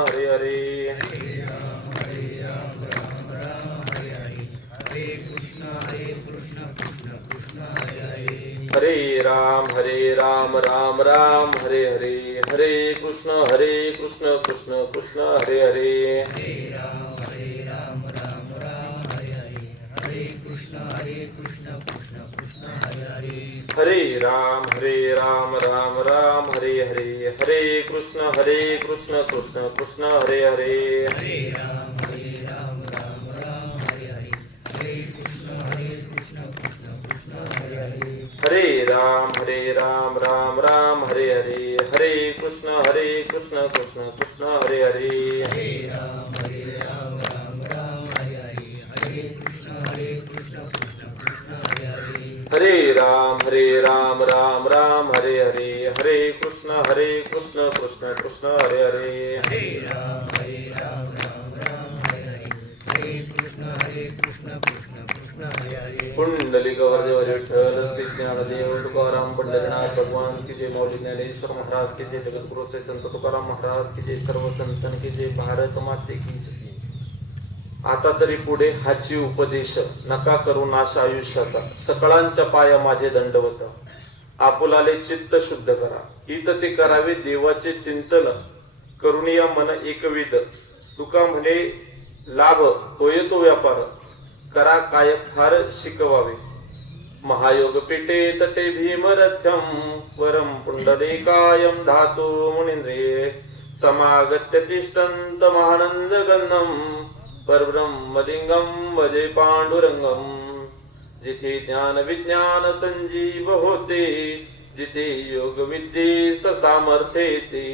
हरे हरे. हरे राम राम राम हरे हरे. हरे कृष्ण कृष्ण कृष्ण हरे हरे. हरे राम राम राम हरे हरे. हरे कृष्ण कृष्ण कृष्ण हरे हरे. हरे राम राम राम हरे हरे. हरे कृष्ण कृष्ण कृष्ण हरे हरे. हरे राम राम राम हरे हरे. हरे कृष्ण कृष्ण कृष्ण हरे हरे. हरे राम राम राम हरे हरे. हरे कृष्ण कृष्ण कृष्ण हरे हरे. हरे राम राम राम हरे हरे. हरे कृष्ण कृष्ण कृष्ण हरे हरे. हरे राम राम राम हरे हरे. हरे कृष्ण कृष्ण कृष्ण हरे हरे. हरे राम राम राम हरे हरे. हरे कृष्ण कृष्ण कृष्ण हरे हरे. पुंडलिक वरदेव विठ्ठल श्री ज्ञानदेव तुकाराम पंढरीनाथ भगवान की जय. मौली ज्ञानेश्वर महाराज की जय. जगद्गुरु श्री संत तुकाराम महाराज की जय. सर्व संतन की जय. भारत माते की जय. आता तरी पुढे हाची उपदेश नका करू नाश आयुष्याचा. सकळांच्या पाया माझे दंडवत. आपुलाले चित्त शुद्ध करा. हित ते करावे देवाचे चिंतन. करुणिया मन एकविध. तुका म्हणे लाभ होय तो व्यापार. करा काय फार शिकवावे. महायोग पेटे तटे भीमरथ्यम. वरम पुंडलिकायम धातु मुनिंद्रे. समागत्य तिष्ठन्त महानंद गन्धम. परब्रह्मलिंगम भजे पांडुरंगम. जिथे ज्ञान विज्ञान संजीव होते. जिथे योग विद्ये सामर्थ्य येते.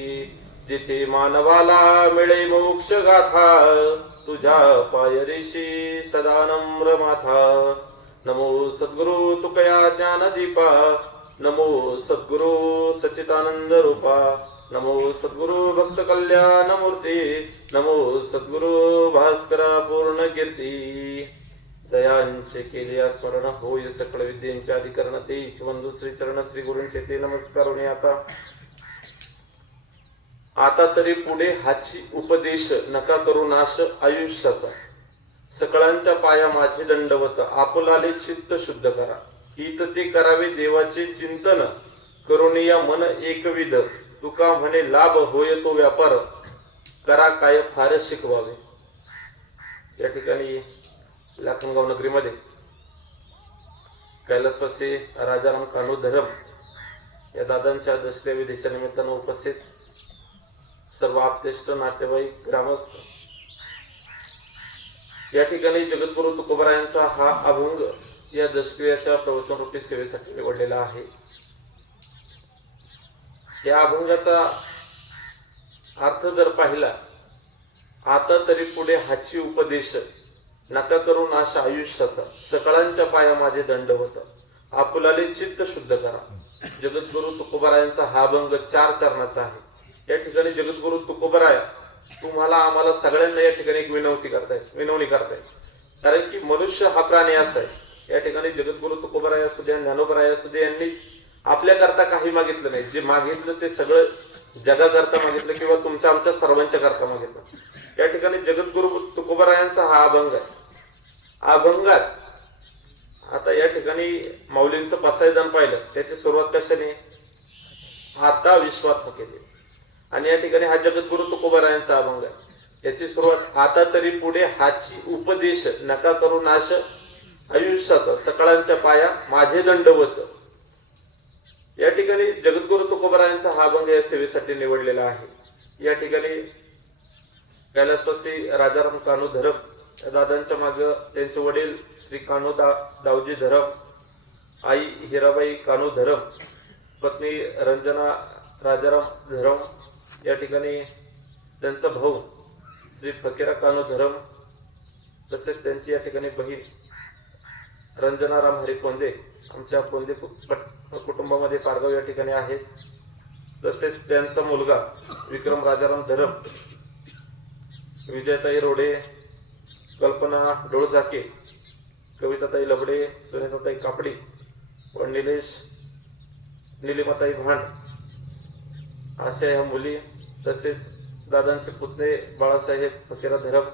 जिथे मानवाला मिळे मोक्ष गाथा. तुझ्या पायरीशी सदा नम्र माथा. नमो सद्गुरु तुकया ज्ञानदीपा. नमो सद्गुरु सच्चिदानंद रूपा. नमो सद्गुरु भक्त कल्याण मूर्ती. नमो सद्गुरु भास्करा पूर्ण कीर्ती. दयांचे केले स्मरण होय सकळ विद्येचे अधिकरण ते. बंधू श्री चरण श्री गुरूंचे ते नमस्कार. आता तरी पुढे हाची उपदेश नका करू नाश आयुष्याचा. सकळांच्या पाया माझे दंडवत. आपुलाले चित्त शुद्ध करा. हित ते करावे देवाचे चिंतन. करुणिया मन एकविध. तुका म्हणे लाभ होय तो व्यापार. करा काय फार शिकवावे. या ठिकाणी लाखनगाव नगरीमध्ये कैलासवासी राजाराम कान्हो धरम या दादांच्या दशक्रिया विधीच्या निमित्तानं उपस्थित सर्व आप्तेष्ट नातेवाईक ग्रामस्थ. या ठिकाणी जगद्गुरु तुकोबरायांचा हा अभंग या दशक्रियाच्या प्रवचन रूपी सेवेसाठी निवडलेला आहे. या अभंगाचा अर्थ जर पाहिला. आता तरी पुढे हाची उपदेश नका करू नाश आयुष्याचा. सकळांच्या पाया माझे दंडवत. आपुलाले चित्त शुद्ध करा. जगद्गुरु तुकोबरायांचा हा अभंग 4 चरणाचा आहे. या ठिकाणी जगद्गुरु तुकोबराय तुम्हाला आम्हाला सगळ्यांना या ठिकाणी एक विनवणी करतायत. कारण की मनुष्य हा प्राणी असा आहे. या ठिकाणी जगद्गुरु तुकोबराय असू द्या, ज्ञानोबराय असू द्या, यांनी आपल्या करता काही मागितलं नाही. जे मागितलं ते सगळं जगाकरता मागितलं किंवा तुमच्या आमच्या सर्वांच्या करता मागितलं. या ठिकाणी जगद्गुरु तुकोबरायांचा हा अभंग आहे. अभंगात आता या ठिकाणी माऊलींचं पसायदान पाहिलं. त्याची सुरुवात कशाने? आता विश्वात केली. आणि या ठिकाणी हा जगद्गुरु तुकोबरायांचा अभंग आहे. याची सुरुवात आता तरी पुढे हाची उपदेश नका करू नाश आयुष्याचा. सकळांच्या पाया माझे दंडवत. या ठिकाणी जगद्गुरु तुकोबरायांचा हा अभंग या सेवेसाठी निवडलेला आहे. या ठिकाणी कैलासवासी राजाराम कान्हो धरम या दादांच्या माग त्यांचे वडील श्री कान्हो दावजी धरम, आई हिराबाई कान्हो धरम, पत्नी रंजना राजाराम धरम. या ठिकाणी त्यांचा भाऊ श्री फकीरा कान्हो धरम, तसेच त्यांची या ठिकाणी बहीण रंजनाराम हरी कोंदे आमच्या कोंदे कुटुंबामध्ये पारगाव या ठिकाणी आहेत. तसेच त्यांचा मुलगा विक्रम राजाराम धरम, विजयताई रोडे, कल्पना डोळझाके, कविताताई लबडे, सुनीताताई कापडी व निलिमाताई भांड अशा ह्या मुली, तसेच दादांचे पुतणे बाळासाहेब फकीरा धरम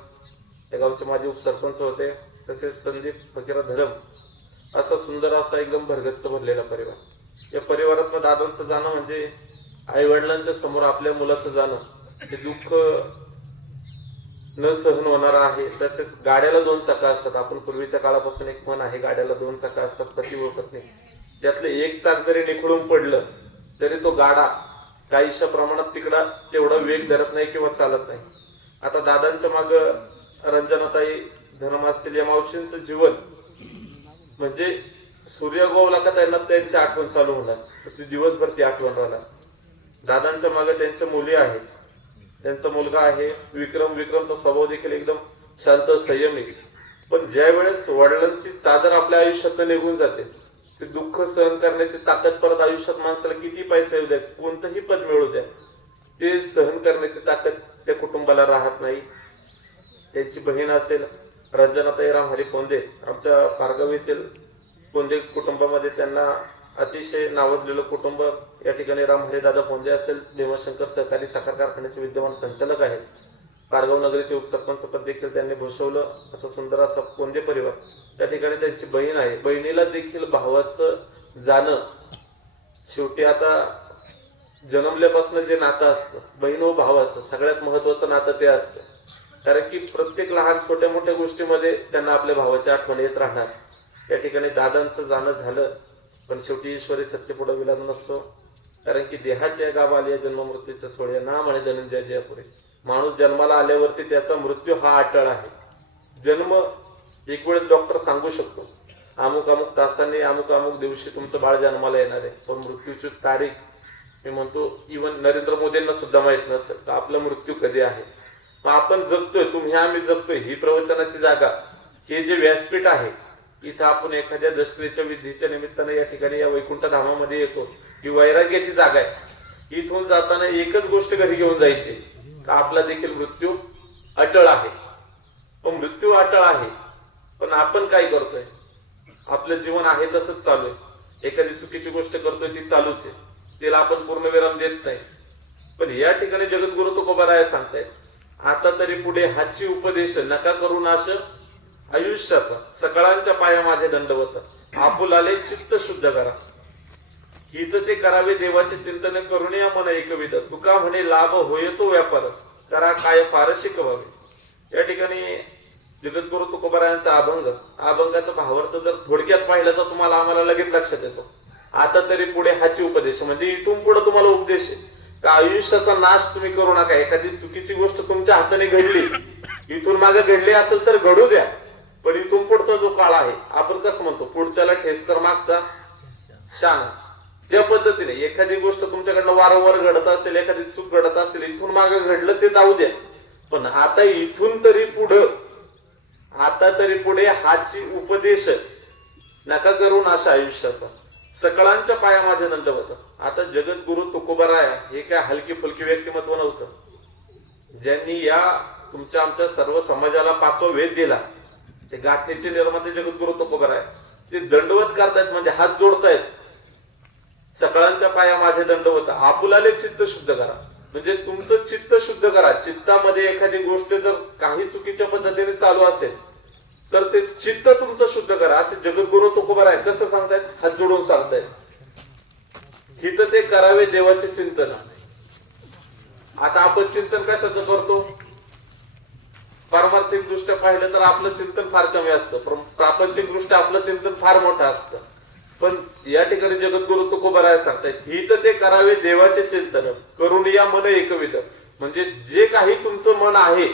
या गावचे माजी उपसरपंच होते, तसेच संदीप फकीरा धरम असा सुंदर असा एकदम भरगच्च भरलेला परिवार। या परिवारात दादांचं जाणं म्हणजे आई वडिलांच्या समोर आपल्या मुलाचं जाणं हे दुःख न सहन होणार आहे। तसेच गाड्याला दोन चाकं असतात, आपण पूर्वीच्या काळापासून एक म्हण आहे, गाड्याला दोन चाकं असतात पती व पत्नी, त्यातलं एक चाक जरी निखळून पडलं तरी तो गाडा काहीशा प्रमाणात तिकडा तेवढा वेग धरत नाही किंवा चालत नाही। आता दादांच्या माग रंजनाताई धर्म असतील या मावशींचं जीवन म्हणजे सूर्य गोवला का त्यांना त्यांची आठवण चालू होणार, तर दिवसभर ती आठवण राहणार। दादांच्या मागे त्यांच्या मुली आहेत, त्यांचा मुलगा आहे विक्रम। विक्रमचा स्वभाव देखील एकदम शांत संयमी, पण ज्या वेळेस वडिलांची चादर आपल्या आयुष्यात निघून जाते ते दुःख सहन करण्याची ताकद परत आयुष्यात माणसाला किती पैसा येऊ द्या, कोणतंही पद मिळू द्या, ते सहन करण्याची ताकद त्या कुटुंबाला राहत नाही। त्यांची बहीण असेल रंजनाताई रामहरी कोंदे, आमच्या पारगाव येथील कोंदे कुटुंबामध्ये त्यांना अतिशय नावाजलेलं कुटुंब। या ठिकाणी रामहरी दादा कोंदे असेल भीमाशंकर सहकारी साखर कारखान्याचे विद्यमान संचालक आहेत, पारगाव नगरीचे उपसरपंच पद देखील त्यांनी भूषवलं। असं सुंदर असा कोंदे परिवार। त्या ठिकाणी त्यांची बहीण आहे, बहिणीला देखील भावाचं जाणं, शेवटी आता जन्मल्यापासून जे नातं असतं बहीण व भावाचं सगळ्यात महत्वाचं नातं ते असतं, कारण की प्रत्येक लहान छोट्या मोठ्या गोष्टीमध्ये त्यांना आपल्या भावाची आठवण येत राहणार। या ठिकाणी दादांचं जाणं झालं, पण शेवटी ईश्वरी सत्य पुढे विलाद नसतो, कारण की देहाच्या गावा आली जन्म मृत्यूच्या सोहळ्या ना म्हणे धनंजय जयपुरे। माणूस जन्माला आल्यावरती त्याचा मृत्यू हा अटळ आहे। जन्म एक वेळेस डॉक्टर सांगू शकतो अमुक अमुक तासाने अमुक अमुक दिवशी तुमचं बाळ जन्माला येणार आहे, पण मृत्यूची तारीख मी म्हणतो इव्हन नरेंद्र मोदींना सुद्धा माहित नसेल तर आपला मृत्यू कधी आहे। मग आपण जगतोय, तुम्ही आम्ही जगतोय, ही प्रवचनाची जागा, हे जे व्यासपीठ आहे, इथं आपण एखाद्या दशमीच्या विधीच्या निमित्ताने या ठिकाणी या वैकुंठ धामामध्ये येतो, ही वैराग्याची जागा आहे। इथून जाताना एकच गोष्ट घरी घेऊन जायची का आपला देखील मृत्यू अटळ आहे। पण मृत्यू अटळ आहे, पण आपण काय करतोय, आपलं जीवन आहे तसंच चालू आहे। एखादी चुकीची गोष्ट करतोय ती चालूच आहे, तिला आपण पूर्णविराम देत नाही। पण या ठिकाणी जगद्गुरु तुकोबाराय सांगतायत, आता तरी पुढे हाची उपदेश नका करू नाश आयुष्याचा, सकळांच्या पाया माझे दंडवत, आपुलाले चित्त शुद्ध करा। हित ते करावे देवाचे चिंतन करून या मन एकविध, तुका म्हणे लाभ होय तो व्यापार, करा काय फारशी कवावे। या ठिकाणी जगद्गुरु तुकोबारायांचा अभंगाचा भावार्थ जर थोडक्यात पाहिलं तर तुम्हाला आम्हाला लगेच लक्षात येतो। आता तरी पुढे हाची उपदेश म्हणजे इथून पुढे तुम्हाला उपदेश आहे का आयुष्याचा नाश तुम्ही करू नका। एखादी चुकीची गोष्ट तुमच्या हाताने घडली, इथून मागे घडली असेल तर घडू द्या, पण इथून पुढचा जो काळ आहे, आपण कसं म्हणतो पुढच्याला ठेस तर मागचा शाना, त्या पद्धतीने एखादी गोष्ट तुमच्याकडनं वारंवार घडत असेल, एखादी चूक घडत असेल, इथून मागे घडलं ते जाऊ द्या, पण आता इथून तरी पुढे, आता तरी पुढे हाची उपदेश नका करू नाश आयुष्याचा, सकळांच्या पाया माझे दंडवत। आता जगद्गुरु तुकोबाराय हे काय हलकी फुलकी व्यक्तिमत्व नव्हतं, ज्यांनी या तुमच्या आमच्या सर्व समाजाला 5वा वेद दिला, ते गाठेचे निर्माते जगद्गुरु तुकोबाराय, ते दंडवत करतायत म्हणजे हात जोडतायत, सकळांच्या पाया माझे दंडवत, आपुलाले चित्त शुद्ध करा, म्हणजे तुमचं चित्त शुद्ध करा। चित्तामध्ये एखादी गोष्ट जर काही चुकीच्या पद्धतीने चालू असेल तर ते चित्त तुमचं शुद्ध करा, असे जगद्गुरु तुकोबाराय कसं सांगतायत, हात जोडून सांगतायत। हित ते करावे देवाचे चिंतन। आता आपण चिंतन कशाचं करतो, पारमार्थिक दृष्ट्या पाहिलं तर आपलं चिंतन फार कमी असतं, पण प्रापंचिक दृष्ट्या आपलं चिंतन फार मोठं असतं। पण या ठिकाणी जगद्गुरु तुकोबाराय सांगतायत, हित ते करावे देवाचे चिंतन करून या मन एकविध, म्हणजे जे काही तुमचं मन आहे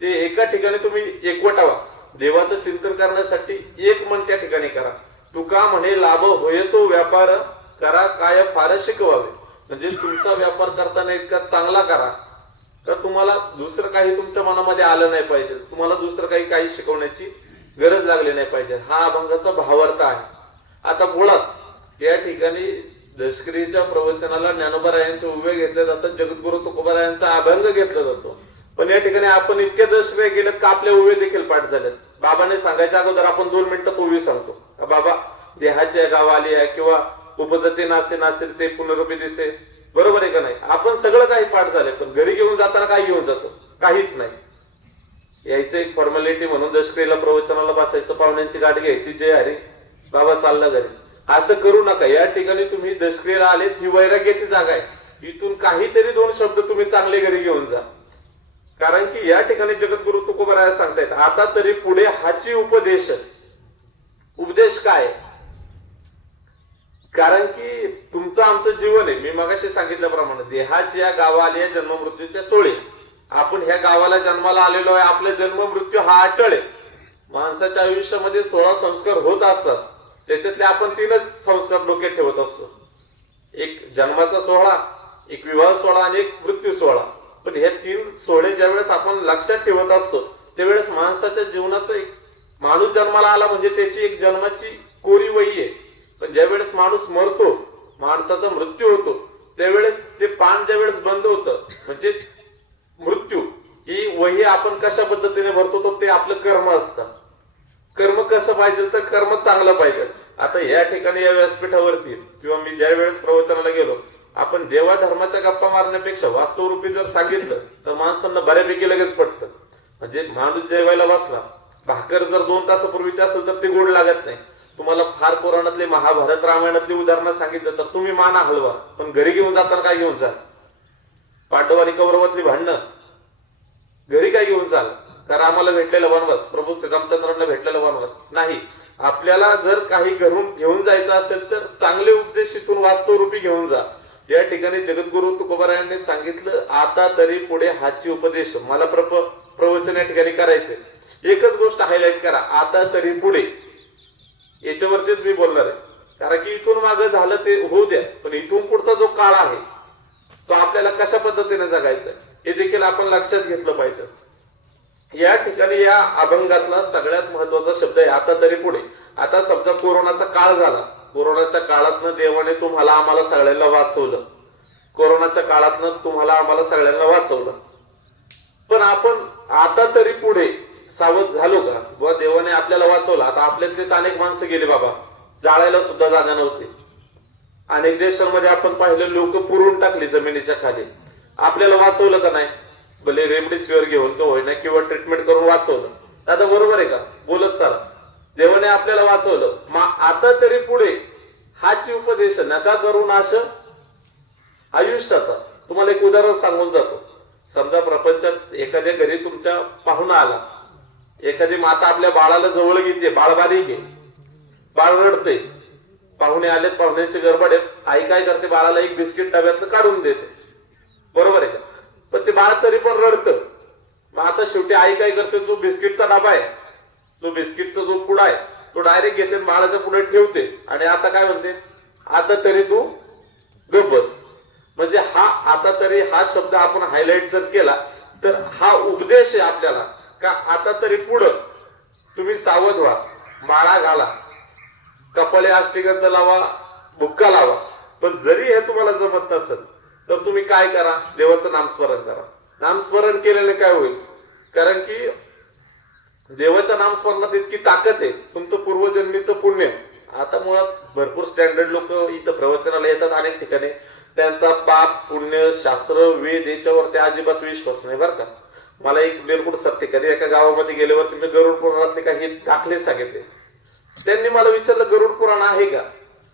ते एका ठिकाणी तुम्ही एकवटावा, देवाचं चिंतन करण्यासाठी एक मन त्या ठिकाणी करा। तुका म्हणे लाभ होय तो व्यापार, करा काय फार शिकवावे, म्हणजे तुमचा व्यापार करताना इतका चांगला करा तर तुम्हाला दुसरं काही तुमच्या मनामध्ये आलं नाही पाहिजे, तुम्हाला दुसरं काही शिकवण्याची गरज लागली नाही पाहिजे। हा अभंगाचा भावार्थ आहे। आता मुळात या ठिकाणी दशकरीच्या प्रवचनाला ज्ञानोबारायांचे उभे घेतले जातात, जगद्गुरु तुकोबारायांचा अभंग घेतला जातो, पण या ठिकाणी आपण इतके दशक गेलेत का आपले उभे देखील पाठ झालेत। बाबाने सांगायच्या अगोदर आपण 2 मिनिटात उभी सांगतो, बाबा देहाच्या गावा आली आहे किंवा उपजते नासे नासे ते पुनरुपी दिसे, बरोबर आहे का नाही? आपण सगळं काही पाठ झाले, पण घरी घेऊन जाताना काय घेऊन जातो? काहीच नाही. यायचं एक फॉर्मॅलिटी म्हणून दशक्रियेला प्रवचनाला बसायचं, पाहुण्यांची गाठ घ्यायची, जय हरी बाबा चालला घरी. असं करू नका. या ठिकाणी तुम्ही दशक्रियेला आलेत, ही वैराग्याची जागा आहे. इथून काहीतरी 2 शब्द तुम्ही चांगले घरी घेऊन जा. कारण की या ठिकाणी जगद्गुरु तुकोबाराया सांगतायत, आता तरी पुढे हाची उपदेश. उपदेश काय? कारण की तुमचं आमचं जीवन आहे. मी मगाशी सांगितल्याप्रमाणे देहाची या गावाला जन्म मृत्यूच्या सोळे. आपण ह्या गावाला जन्माला आलेलो आहे. आपला जन्म मृत्यू हा अटळ आहे. माणसाच्या आयुष्यामध्ये 16 संस्कार होत असतात. त्याच्यातले आपण 3च संस्कार डोक्यात ठेवत असतो. एक जन्माचा सोहळा, एक विवाह सोहळा आणि एक मृत्यू सोहळा. पण हे 3 सोहळे ज्यावेळेस आपण लक्षात ठेवत असतो त्यावेळेस माणसाच्या जीवनाचं एक माणूस जन्माला आला म्हणजे त्याची एक जन्माची कोरी वही आहे. पण ज्यावेळेस माणूस मरतो, माणसाचा मृत्यू होतो, त्यावेळेस ते पान ज्यावेळेस बंद होतं म्हणजे मृत्यू, ही वही आपण कशा पद्धतीने भरतो तर ते आपलं कर्म असतं. कर्म कसं पाहिजे तर कर्म चांगलं पाहिजे. आता या ठिकाणी या व्यासपीठावरती किंवा मी ज्या वेळेस प्रवचनाला गेलो, आपण देवा धर्माच्या गप्पा मारण्यापेक्षा वास्तवरूपी जर सांगितलं तर माणसांना बऱ्यापैकी लगेच पटतं. म्हणजे माणूस जेवायला बसला, भाकर जर 2 तासापूर्वीची असेल तर ते गोड लागत नाही. तुम्हाला फार पुराणातले महाभारत रामायणातली उदाहरणं सांगितलं तर तुम्ही माना हलवा, पण घरी घेऊन जाताना काय घेऊन जाल? पांडव आणि कौरवातली भांडणं घरी काय घेऊन जाल? तर आम्हाला भेटलेला वनवास, प्रभू श्रीरामचंद्रांना भेटलेला वनवास नाही. आपल्याला जर काही घरून घेऊन जायचं असेल तर चांगले उपदेश इथून वास्तवरूपी घेऊन जा. या ठिकाणी जगद्गुरु तुकोबारायांनी सांगितलं, आता तरी पुढे हाची उपदेश. मला प्रवचन या ठिकाणी करायचंय. एकच गोष्ट हायलाइट करा, आता तरी पुढे. याच्यावरतीच मी बोलणार आहे. कारण की इथून मागे झालं ते होऊ द्या, पण इथून पुढचा जो काळ आहे तो आपल्याला कशा पद्धतीने जगायचा हे देखील आपण लक्षात घेतलं पाहिजे. या ठिकाणी या अभंगातला सगळ्यात महत्वाचा शब्द आहे, आता तरी पुढे. आता समजा कोरोनाचा काळ झाला, कोरोनाच्या काळातनं देवाने तुम्हाला आम्हाला सगळ्यांना वाचवलं. कोरोनाच्या काळातनं तुम्हाला आम्हाला सगळ्यांना वाचवलं. पण आपण आता तरी पुढे सावध झालो का? बुवा देवाने आपल्याला वाचवलं. आता आपल्यातलेच अनेक माणसं गेले बाबा, जाळायला सुद्धा जागा नव्हती. अनेक देशांमध्ये आपण पाहिलं लोक पुरून टाकली जमिनीच्या खाली. आपल्याला वाचवलं का नाही? भले रेमडेसिवीर घेऊन का होईना किंवा ट्रीटमेंट करून वाचवलं. आता बरोबर आहे का? बोलत चला, देवाने आपल्याला वाचवलं. आता तरी पुढे हाची उपदेश नका करू नाश आयुष्याचा. तुम्हाला एक उदाहरण सांगून जातो. समजा प्रपंचात एखाद्या घरी तुमच्या पाहुणा आला, एखादी माता आपल्या बाळाला जवळ घेते, बाळ बारीक आहे, बाळ रडते, पाहुणे आलेत, पाहुण्यांचे गडबड आहेत, आई काय करते, बाळाला एक बिस्किट डब्यातलं काढून देते. बरोबर आहे का? पण ते बाळ तरी पण रडतं. मग आता शेवटी आई काय करते, जो बिस्किटचा डबा आहे, तो बिस्किटचा जो पुडा आहे तो डायरेक्ट घेते, बाळाच्या पुढे ठेवते आणि आता काय म्हणते, आता तरी तू गप्प बस. म्हणजे हा आता तरी हा शब्द आपण हायलाइट जर केला तर हा उपदेश आहे आपल्याला का आता तरी पुढं तुम्ही सावध व्हा, माळा घाला, कपाळे अष्टगंध लावा, बुक्का लावा. पण जरी हे तुम्हाला जमत नसेल तर तुम्ही काय करा, देवाचं नामस्मरण करा. नामस्मरण केलेले काय होईल? कारण की देवाच्या नामस्मरणात इतकी ताकद आहे, तुमचं पूर्वजन्मीचं पुण्य. आता मुळात भरपूर स्टँडर्ड लोक इथं प्रवचनाला येतात अनेक ठिकाणी, त्यांचा पाप पुण्य शास्त्र वेद याच्यावरती अजिबात विश्वास नाही. बरं का, मला एक बिलकुल सत्य, कधी एका गावामध्ये गेल्यावरती मी गरुड पुराणातले काही दाखले सांगितले. त्यांनी मला विचारलं गरुड पुराण आहे का?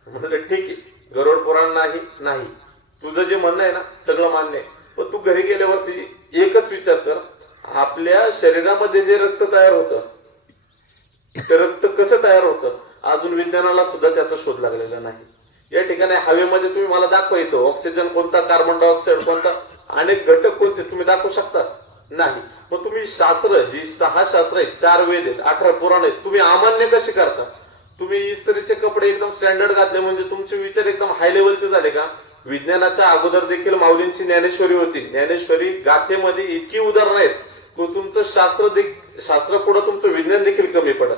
म्हटलं ठीक आहे, गरुड पुराण नाही, तुझं जे म्हणणं आहे ना सगळं मान्य आहे, पण तू घरी गेल्यावरती एकच विचार कर, आपल्या शरीरामध्ये जे रक्त तयार होतं ते रक्त कसं तयार होतं अजून विज्ञानाला सुद्धा त्याचा शोध लागलेला नाही. या ठिकाणी हवेमध्ये तुम्ही मला दाखवा येतो ऑक्सिजन कोणता, कार्बन डायऑक्साईड कोणता, अनेक घटक कोणते तुम्ही दाखवू शकता? नाही. मग तुम्ही शास्त्र जी 6 शास्त्र आहेत, 4 वेद आहेत, 18 पुराण आहेत, तुम्ही अमान्य कशी करता? तुम्ही इस्त्रीचे कपडे एकदम स्टँडर्ड घातले म्हणजे तुमचे विचार एकदम हाय लेवलचे झाले का? विज्ञानाच्या अगोदर देखील माऊलींची ज्ञानेश्वरी होती. ज्ञानेश्वरी गाथेमध्ये इतकी उदाहरणं आहेत की तुमचं शास्त्र पुढे तुमचं विज्ञान देखील कमी पडत.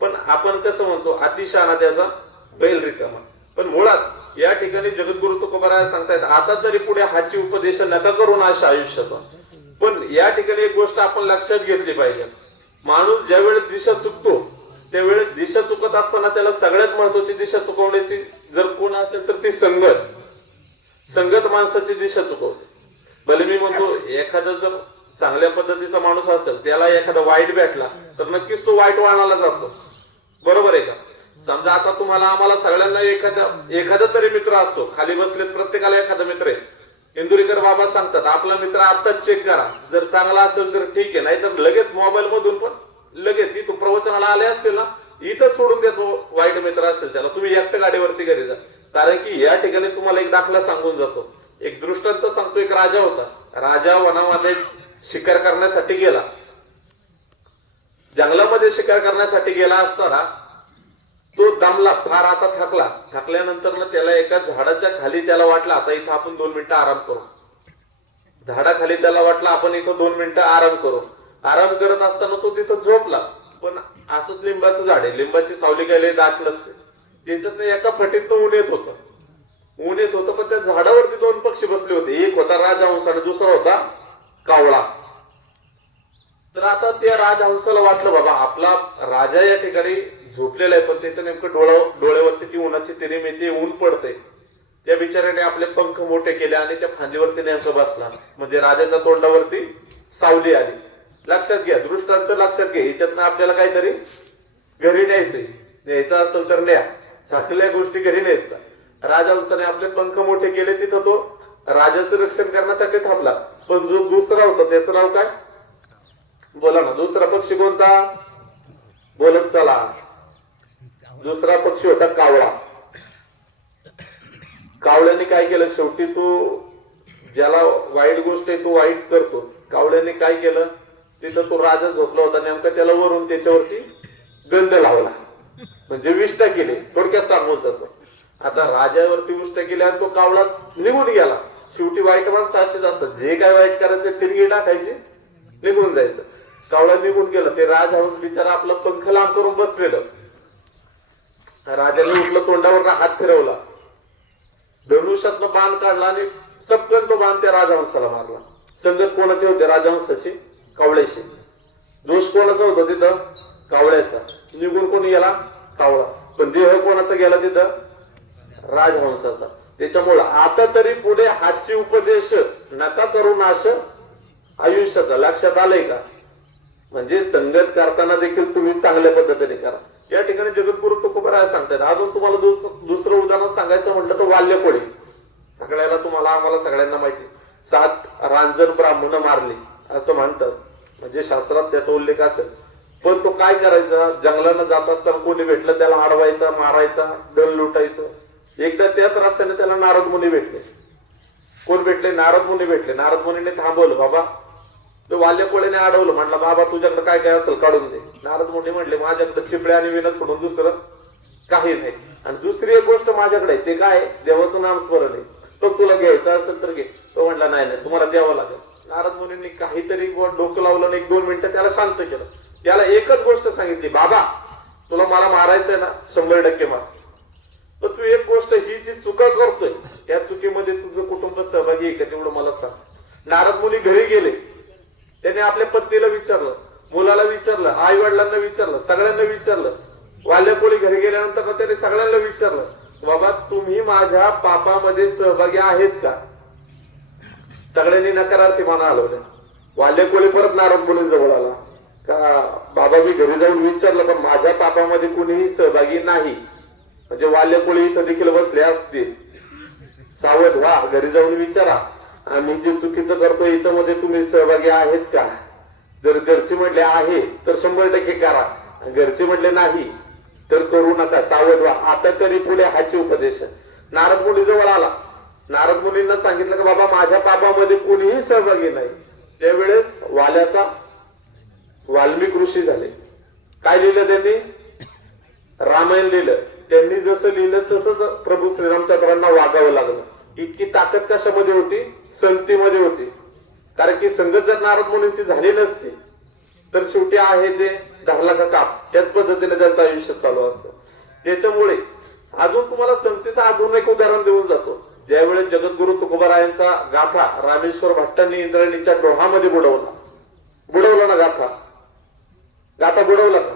पण आपण कसं म्हणतो, अतिशहाणा त्याचा बैल रिकामा. पण मुळात या ठिकाणी जगद्गुरु तुकोबाराया सांगतायत, आता तरी पुढे हाची उपदेश नका करू नाश आयुष्याचा. पण या ठिकाणी एक गोष्ट आपण लक्षात घेतली पाहिजे, माणूस ज्या वेळेस दिशा चुकतो त्यावेळेस दिशा चुकत असताना त्याला सगळ्यात महत्वाची दिशा चुकवण्याची जर कोण असेल तर ती संगत. संगत माणसाची दिशा चुकवते. भले मी म्हणतो एखादा जर चांगल्या पद्धतीचा माणूस असेल त्याला एखादा वाईट भेटला तर नक्कीच तो वाईट वळणाला जातो. बरोबर आहे का? समजा आता तुम्हाला आम्हाला सगळ्यांना एखादा तरी मित्र असतो, खाली बसलेत प्रत्येकाला एखादा मित्र आहे. इंदुरीकर बाबा सांगतात आपला मित्र आत्ताच चेक करा, जर चांगला असेल तर ठीक आहे, नाहीतर लगेच मोबाईल मधून पण लगेच इथं प्रवचनाला आले असतील ना, इथं सोडून द्यायचं. वाईट मित्र असेल त्याला तुम्ही एकट्या गाडीवरती घरी जा. कारण की या ठिकाणी तुम्हाला एक दाखला सांगून जातो, एक दृष्टांत सांगतो. एक राजा होता. राजा वनामध्ये शिकार करण्यासाठी गेला. जंगलामध्ये शिकार करण्यासाठी गेला असताना तो दमला, फार आता थकल्यानंतर ना त्याला एका झाडाच्या खाली त्याला वाटलं आता इथं आपण 2 मिनिटं आराम करू. झाडाखाली त्याला वाटलं आपण इथं 2 मिनिटं आराम करू. आराम करत असताना तो तिथं झोपला. पण असंच लिंबाचं झाड आहे, लिंबाची सावली काय लय दाट नसते, त्याच्यात एका फटीत ऊन येत होतं. पण त्या झाडावरती 2 पक्षी बसले होते. एक होता राजहंस आणि दुसरा होता कावळा. तर आता त्या राजहंसाला वाटलं बाबा आपला राजा या ठिकाणी झोपलेला आहे, पण त्याचं नेमकं डोळ्यावरती ती उन्हाची तिरीम येते, ऊन पडते. त्या बिचाऱ्याने आपले पंख मोठे केले आणि त्या फांदीवरती नेमकं बसला. म्हणजे राजाच्या तोंडावरती सावली आली. लक्षात घ्या, दृष्टांत लक्षात घ्या. याच्यातनं आपल्याला काहीतरी घरी न्यायचं असेल तर न्या, चांगल्या गोष्टी घरी न्यायचा. राजहंसाने आपले पंख मोठे केले, तिथं तो राजाचं रक्षण करण्यासाठी थांबला. पण जो दुसरा होता त्याचं नाव काय? बोला ना, दुसरा पक्षी कोणता? बोलत चला. दुसरा पक्षी होता कावळा. कावळ्याने काय केलं? शेवटी तू ज्याला वाईट गोष्ट आहे तू वाईट करतोस. कावळ्याने काय केलं? तिथं तो राजा झोपला होता, नेमका त्याला वरून त्याच्यावरती गंध लावला, म्हणजे विष्ठा केली. थोडक्यात सांगून जातो. आता राजावरती विष्ठा केली आणि तो कावळा निघून गेला. शेवटी वाईट माणसं असेच असतात, जे काय वाईट करायचं तिरगी टाकायची, निघून जायचं. कावळा निघून गेला. ते राजहंस बिचारा आपला पंख लांब करून बसलेलं. राजाने उठलं, तोंडावर हात फिरवला, धनुष्यातनं बाण काढला आणि सपकन तो बाण त्या राजहंसाला मारला. संगत कोणाचे होते? राजहंसाची, कावळ्याशी. दोष कोणाचा होता तिथं? कावळ्याचा. निघून कोणी गेला? कावळा. पण देह कोणाचा गेला तिथं? राजहंसाचा. त्याच्यामुळं आता तरी पुढे हाची उपदेश नका करू नाश आयुष्याचा. लक्षात आलंय का? म्हणजे संगत करताना देखील तुम्ही चांगल्या पद्धतीने करा. या ठिकाणी जगद्गुरु तुकोबराय सांगतात. अजून तुम्हाला दुसरं उदाहरण सांगायचं म्हटलं तर वाल्यकोळी. आम्हाला सगळ्यांना माहिती, 7 रांजण ब्राह्मण मारली असं म्हणतात, म्हणजे शास्त्रात त्याचा उल्लेख असेल. पण तो काय करायचा? जंगलानं जात असताना कोणी भेटलं त्याला अडवायचा, मारायचा, दल लुटायचं. एकदा त्याच रस्त्याने त्याला नारद मुनी भेटले. कोण भेटले? नारद मुनी भेटले. नारद मुनीने थांबवलं. बाबा, तो वाल्यकोळीने अडवलं. म्हटलं बाबा तुझ्याकडे काय काय असेल काढून दे. नारद मुनी म्हणले माझ्याकडे चिपळे आणि विना सोडून दुसरं काही नाही. आणि दुसरी एक गोष्ट माझ्याकडे आहे, ते काय? देवाचं नाम स्मरण आहे. तो तुला घ्यायचा असेल तर घे. तो म्हटला नाही तुम्हाला द्यावं लागेल. नारद मुनींनी काहीतरी डोकं लावलं आणि 1-2 मिनिटं त्याला शांत केलं. त्याला एकच गोष्ट सांगितली, बाबा तुला मला मारायचंय ना, 100% मार. तर तू एक गोष्ट, ही जी चुका करतोय त्या चुकीमध्ये तुझं कुटुंब सहभागी आहे का तेवढं मला सांग. नारद मुनी घरी गेले. त्याने आपल्या पत्नीला विचारलं, मुलाला विचारलं, आई वडिलांना विचारलं, सगळ्यांना विचारलं. वाल्यकोळी घरी गेल्यानंतर त्याने सगळ्यांना विचारलं, बाबा तुम्ही माझ्या पापामध्ये सहभागी आहेत का? सगळ्यांनी नकारार्थी माना हलवल्या. वाल्यकोळी परत नारद मुनी जवळ आला का, बाबा मी घरी जाऊन विचारलं पण माझ्या पापामध्ये कुणीही सहभागी नाही. म्हणजे वाल्यकोळी इथं देखील बसले असतील. सावध व्हा, घरी जाऊन विचारा, आम्ही जे चुकीचं करतो याच्यामध्ये तुम्ही सहभागी आहेत का? जर घरचे म्हटले आहे तर 100% करा, घरचे म्हटले नाही तर करू नका. सावध व्हा. आता तरी पुढे हाची उपदेश. नारद मुनी जवळ आला. नारद मुनींना सांगितलं की बाबा माझ्या पापामध्ये कुणीही सहभागी नाही. त्यावेळेस वाल्मिक ऋषी झाले. काय लिहिलं त्यांनी? रामायण लिहिलं. त्यांनी जसं लिहिलं तसंच प्रभू श्रीरामचंद्रांना वागावं लागलं. इतकी ताकद कशामध्ये होती? संगतीमध्ये होती. कारण की संगत जर नारद मुनींची झाली नसती तर शेवटी आहे ते धरला का काप, त्याच पद्धतीने त्यांचं आयुष्य चालू असतं. त्याच्यामुळे अजून तुम्हाला संगतीचं अजून एक उदाहरण देऊन जातो. ज्यावेळेस जगद्गुरु तुकोबारायांचा गाथा रामेश्वर भट्टांनी इंद्रायणीच्या डोहामध्ये बुडवला ना गाथा बुडवला का?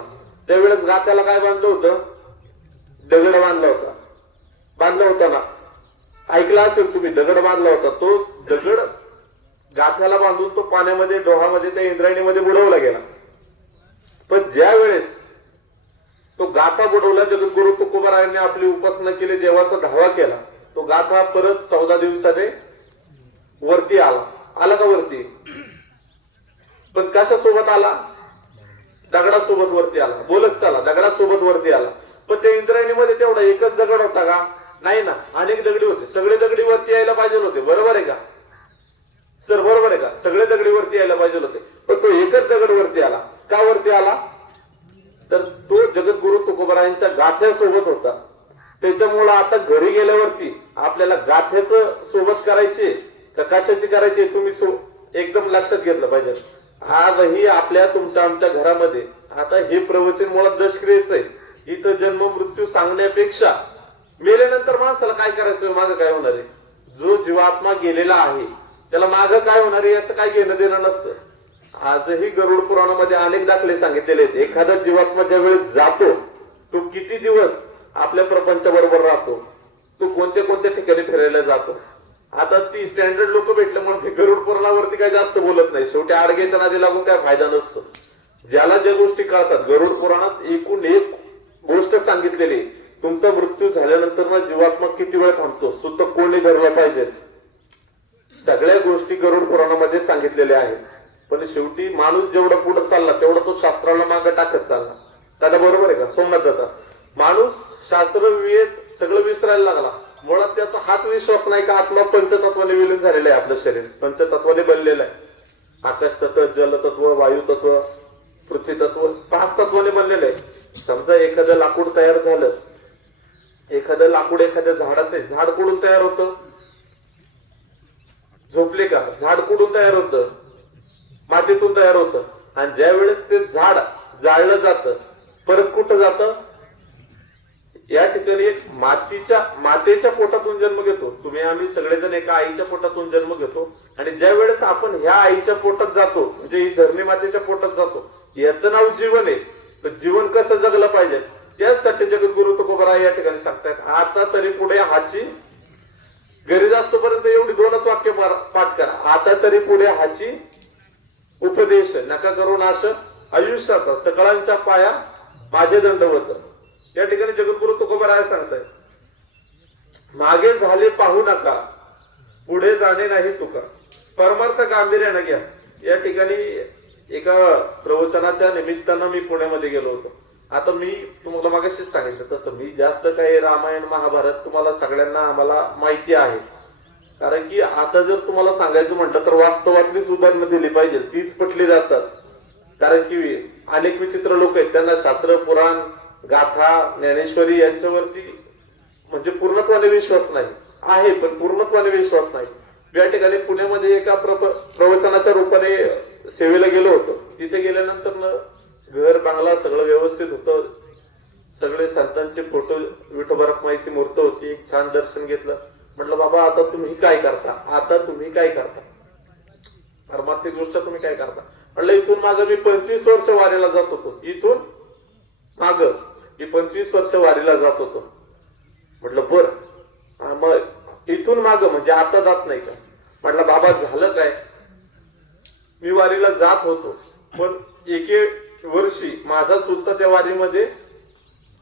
त्यावेळेस गाथ्याला काय बांधलं होतं? दगड बांधला होता ना. ऐकला असेल तुम्ही, दगड बांधला होता. तो दगड गाठ्याला बांधून तो पाण्यामध्ये डोहामध्ये त्या इंद्रायणीमध्ये बुडवला गेला. पण ज्या वेळेस तो गाथा बुडवला, जगद्गुरु तुकोबारायांनी आपली उपासना केली, देवाचा धावा केला, तो गाथा परत 14 दिवसाने वरती आला का वरती? पण कशासोबत आला? दगडासोबत वरती आला. बोलत चाला, दगडासोबत वरती आला. पण त्या इंद्रायणीमध्ये तेवढा एकच दगड होता का? नाही ना, अनेक दगडी होते. सगळे दगडी वरती यायला पाहिजे होते. बरोबर आहे का सर? बरोबर आहे का? सगळे दगडी वरती यायला पाहिजे होते, पण तो एकच दगड वरती आला. का वरती आला? तर तो जगद्गुरु तुकोबारायांच्या गाथ्यासोबत होता. त्याच्यामुळे आता घरी गेल्यावरती आपल्याला गाथ्याच सोबत करायची का कशाची करायची, तुम्ही एकदम लक्षात घेतलं पाहिजे. आजही आपल्या तुमच्या आमच्या घरामध्ये आता हे प्रवचन मुळात दशक्रियेच आहे. इथं जन्म मृत्यू सांगण्यापेक्षा मेल्यानंतर माणसाला काय करायचं, मागं काय होणार आहे, जो जीवात्मा गेलेला आहे त्याला मागं काय होणार आहे याचं काय घेणं देणं नसतं. आजही गरुड पुराणामध्ये अनेक दाखले सांगितलेले आहेत. एखादा जीवात्मा ज्या वेळेस जातो, तो किती दिवस आपल्या प्रपंचाबरोबर राहतो, तो कोणत्या कोणत्या ठिकाणी फिरायला जातो. आता ती स्टँडर्ड लोक भेटल्यामुळे ते गरुड पुराणावरती काय जास्त बोलत नाही. शेवटी आडगेच्या नादी लागून काय फायदा नसतो. ज्याला ज्या गोष्टी कळतात, गरुड पुराणात एकूण एक गोष्ट सांगितलेली, तुमचा मृत्यू झाल्यानंतर ना जीवात्मा किती वेळ थांबतो, सुद्धा कोणी धरला पाहिजे, सगळ्या गोष्टी गरुड पुराणामध्ये सांगितलेल्या आहेत. पण शेवटी माणूस जेवढा पुढे चालला तेवढा तो शास्त्राला मागे टाकत चालला. दादा बरोबर आहे का सोमनाथ दादा? माणूस शास्त्र वेद सगळं विसरायला लागला. मुळात त्याचा हाच विश्वास नाही का आत्मा पंचतत्वाने विलीन झालेला आहे. आपलं शरीर पंचतत्वाने बनलेलं आहे. आकाश तत्व, जलतत्व, वायू तत्व, पृथ्वी तत्व, 5 तत्वाने बनलेलं आहे. समजा एखादं लाकूड तयार झालं, एखादं लाकूड एखाद्या झाडाचं, झाड कुठून तयार होतं? झोपले का? झाड कुठून तयार होतं? मातीतून तयार होतं. आणि ज्या वेळेस ते झाड जाळलं जातं, परत कुठं जातं? या ठिकाणी एक मातेच्या पोटातून जन्म घेतो. तुम्ही आम्ही सगळेजण एका आईच्या पोटातून जन्म घेतो. आणि ज्या वेळेस आपण ह्या आईच्या पोटात जातो, म्हणजे ही धरणी मातेच्या पोटात जातो, याचं नाव जीवन आहे. तर जीवन कसं जगलं पाहिजे त्यासाठी जगद्गुरु तुकोबाराय या ठिकाणी सांगतायत. आता तरी पुढे हाची गरज असतोपर्यंत एवढी 2च वाक्य पाठ करा. आता तरी पुढे हाची उपदेश नका करू नाश आयुष्याचा, सकळांच्या पाया माझे दंडवत. या ठिकाणी जगद्गुरु तुकोबाराय सांगताय, मागे झाले पाहू नका, पुढे जाणे नाही तुका, परमार्थ गांभीर्याने घ्या. या ठिकाणी एका प्रवचनाच्या निमित्तानं मी पुण्यामध्ये गेलो होतो. आता मी तुम्हाला मागाशीच सांगितलं तसं मी जास्त काही रामायण महाभारत तुम्हाला सगळ्यांना आम्हाला माहिती आहे. कारण की आता जर तुम्हाला सांगायचं म्हटलं तर वास्तवातलीच उदाहरणं दिली पाहिजे, तीच पटली जातात. कारण की अनेक विचित्र लोक आहेत, त्यांना शास्त्र, पुराण, गाथा, ज्ञानेश्वरी यांच्यावरती म्हणजे पूर्णत्वाने विश्वास नाही आहे, पण पूर्णत्वाने विश्वास नाही. या ठिकाणी पुण्यामध्ये एका प्रवचनाच्या रूपाने सेवेला गेलो होतो. तिथे गेल्यानंतर घर बांगला सगळं व्यवस्थित होतं. सगळे संतांचे फोटो, विठोबा रखुमाईची मूर्त होती. एक छान दर्शन घेतलं. म्हटलं बाबा आता तुम्ही काय करता? आता तुम्ही काय करता? परमार्थिक दृष्ट्या तुम्ही काय करता? म्हटलं इथून मागं मी 25 वर्ष वारीला जात होतो. इथून मागं मी 25 वर्ष वारीला जात होतो. म्हटलं बर, मग इथून मागं म्हणजे आता जात नाही का? म्हटलं बाबा झालं काय, मी वारीला जात होतो, पण एके वर्षी माझा चुलता त्या वारीमध्ये